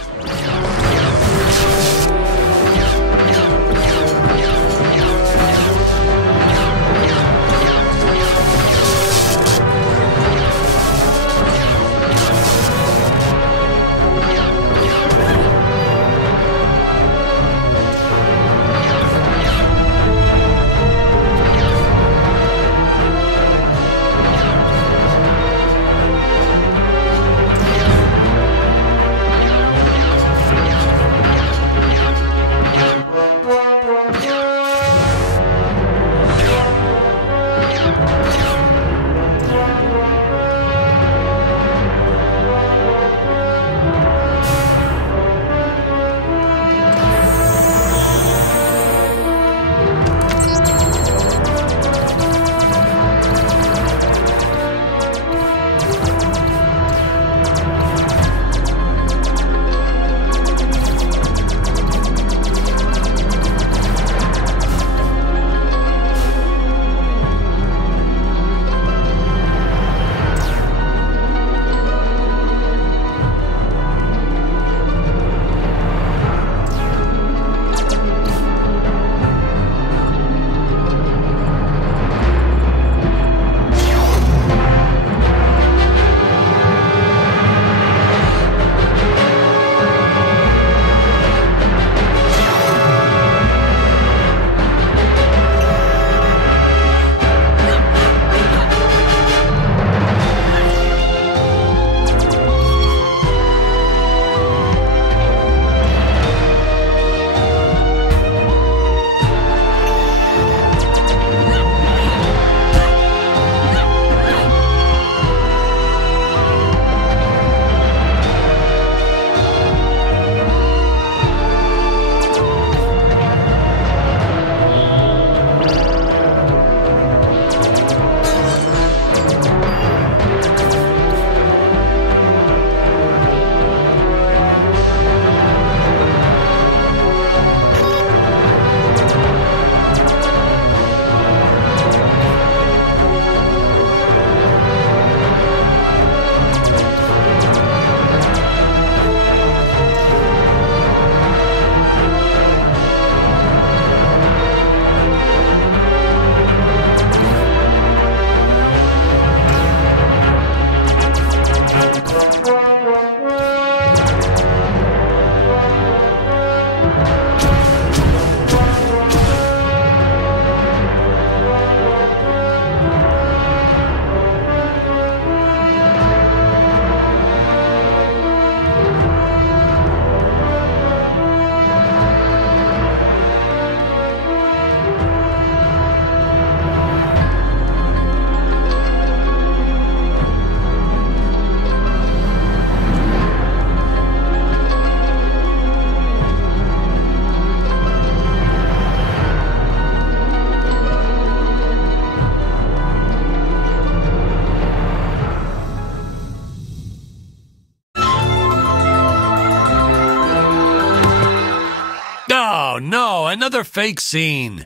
Oh no, another fake scene.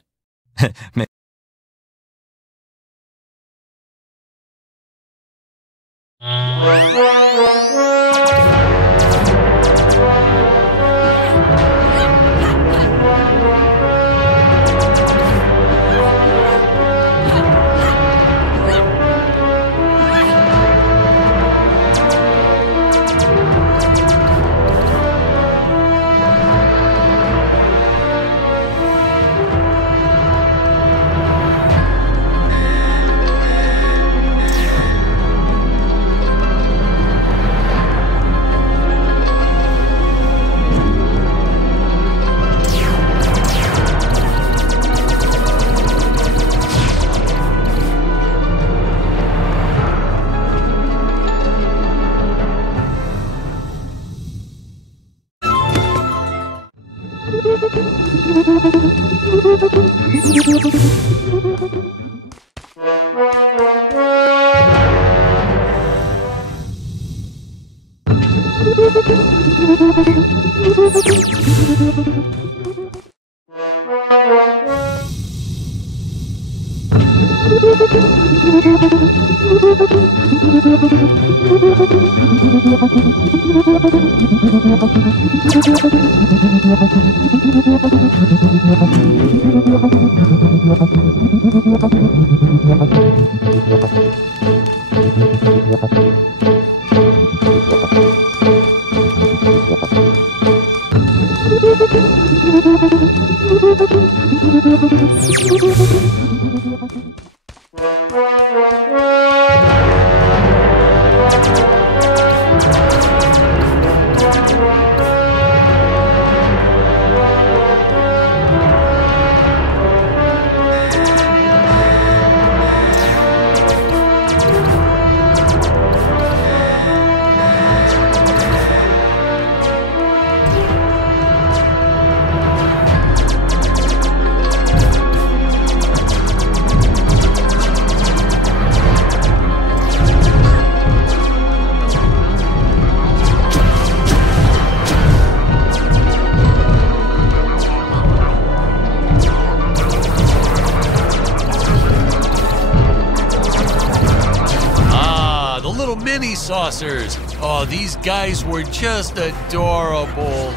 Mini saucers. Oh, these guys were just adorable.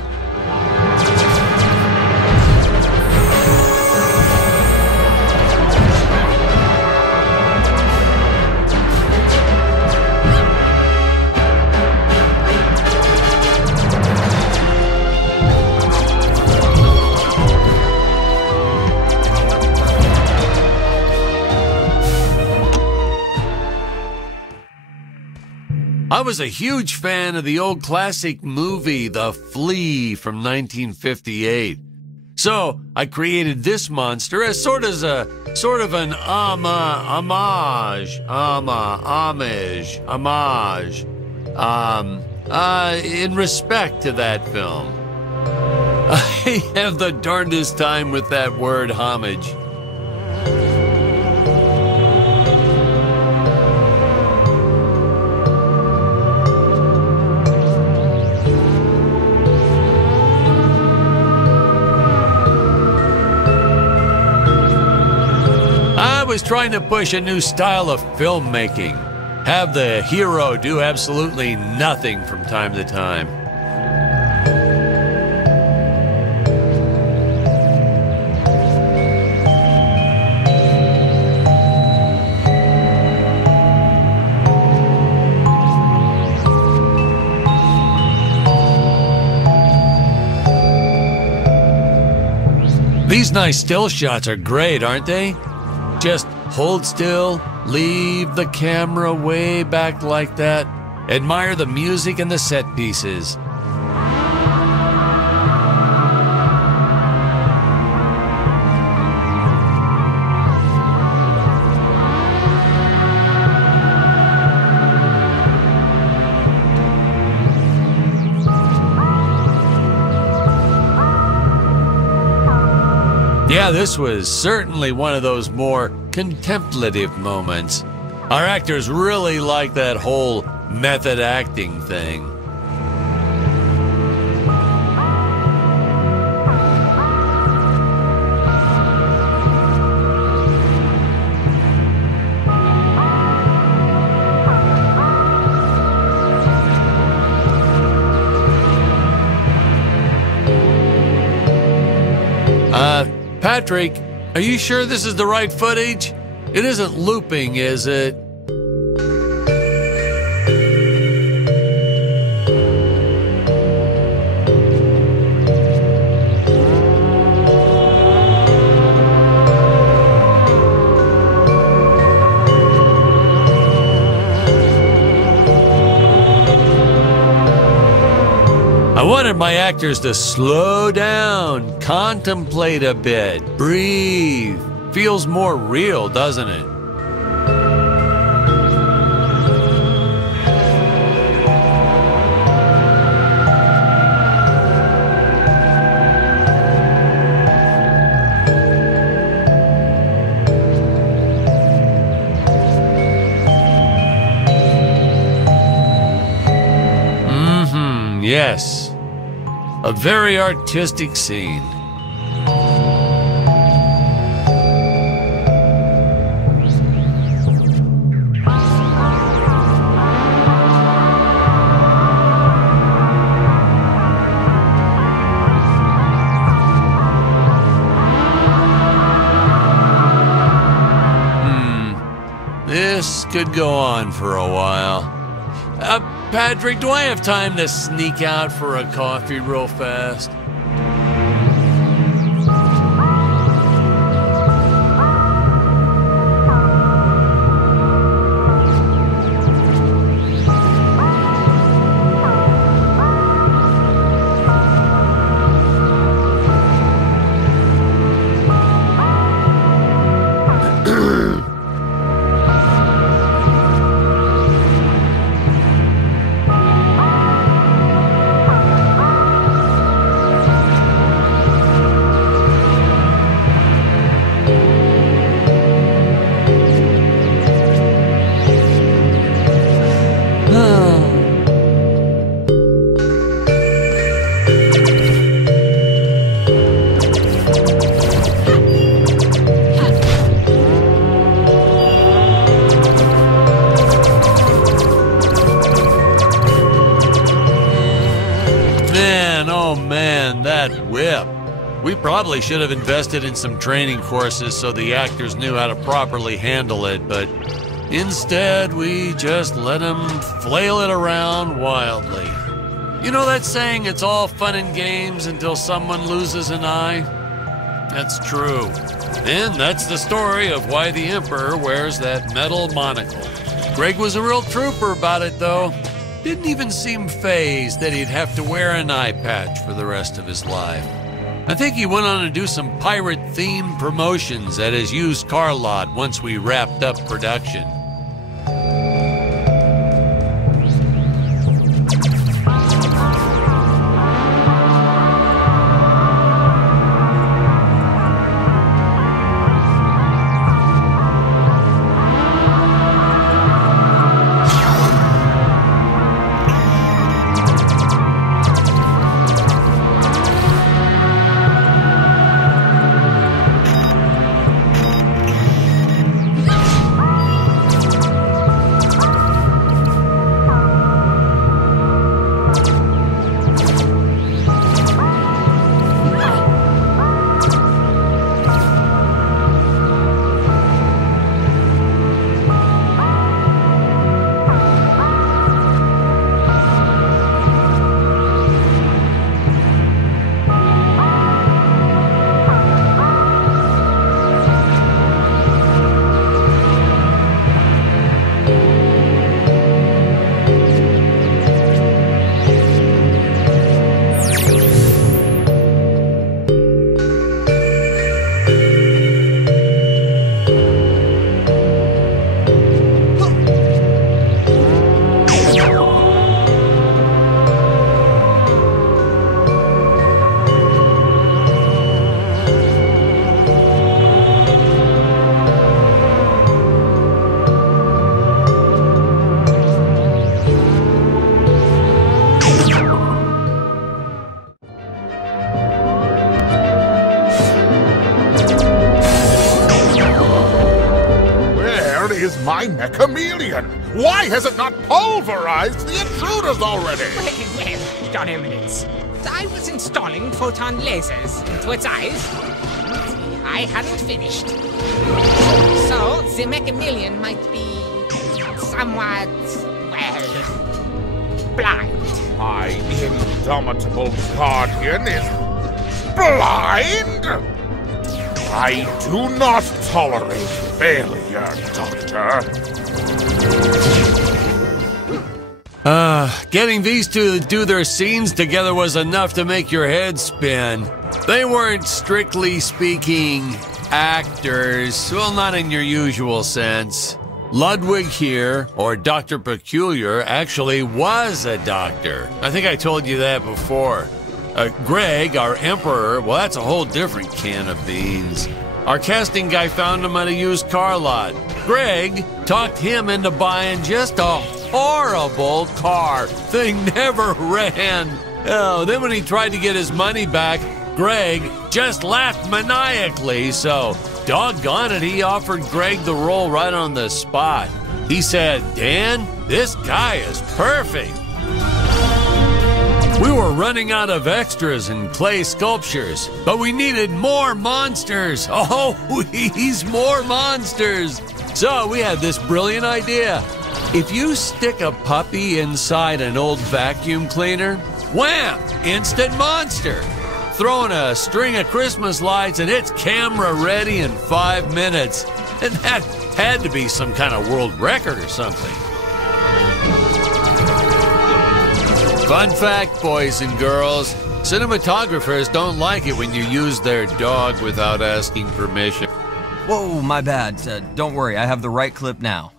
I was a huge fan of the old classic movie, The Flea from 1958. So I created this monster as sort of an homage, in respect to that film. I have the darndest time with that word homage. I was trying to push a new style of filmmaking. Have the hero do absolutely nothing from time to time. These nice still shots are great, aren't they? Just hold still, leave the camera way back like that, admire the music and the set pieces. Yeah, this was certainly one of those more contemplative moments. Our actors really like that whole method acting thing. Patrick, are you sure this is the right footage? It isn't looping, is it? I wanted my actors to slow down, contemplate a bit, breathe. Feels more real, doesn't it? Yes. A very artistic scene. This could go on for a while. Patrick, do I have time to sneak out for a coffee real fast? We probably should have invested in some training courses so the actors knew how to properly handle it, but instead we just let them flail it around wildly. You know that saying, it's all fun and games until someone loses an eye? That's true. And that's the story of why the Emperor wears that metal monocle. Greg was a real trooper about it, though. Didn't even seem fazed that he'd have to wear an eye patch for the rest of his life. I think he went on to do some pirate-themed promotions at his used car lot once we wrapped up production. My Mechameleon! Why has it not pulverized the intruders already? Well, Your Eminence, I was installing photon lasers into its eyes. I hadn't finished. So, the Mechameleon might be somewhat, well, blind. My indomitable guardian is blind? I do not tolerate failure, Doctor. Getting these two to do their scenes together was enough to make your head spin. They weren't, strictly speaking, actors. Well, not in your usual sense. Ludwig here, or Dr. Peculiar, actually was a doctor. I think I told you that before. Greg, our Emperor, well, that's a whole different can of beans. Our casting guy found him at a used car lot. Greg talked him into buying just a horrible car. Thing never ran. Oh, then when he tried to get his money back, Greg just laughed maniacally, so doggone it, he offered Greg the role right on the spot. He said, "Dan, this guy is perfect." We were running out of extras and clay sculptures, but we needed more monsters. Oh, please, more monsters. So we had this brilliant idea. If you stick a puppy inside an old vacuum cleaner, wham! Instant monster! Throw in a string of Christmas lights and it's camera ready in 5 minutes. And that had to be some kind of world record or something. Fun fact, boys and girls, cinematographers don't like it when you use their dog without asking permission. Whoa, my bad. Don't worry, I have the right clip now.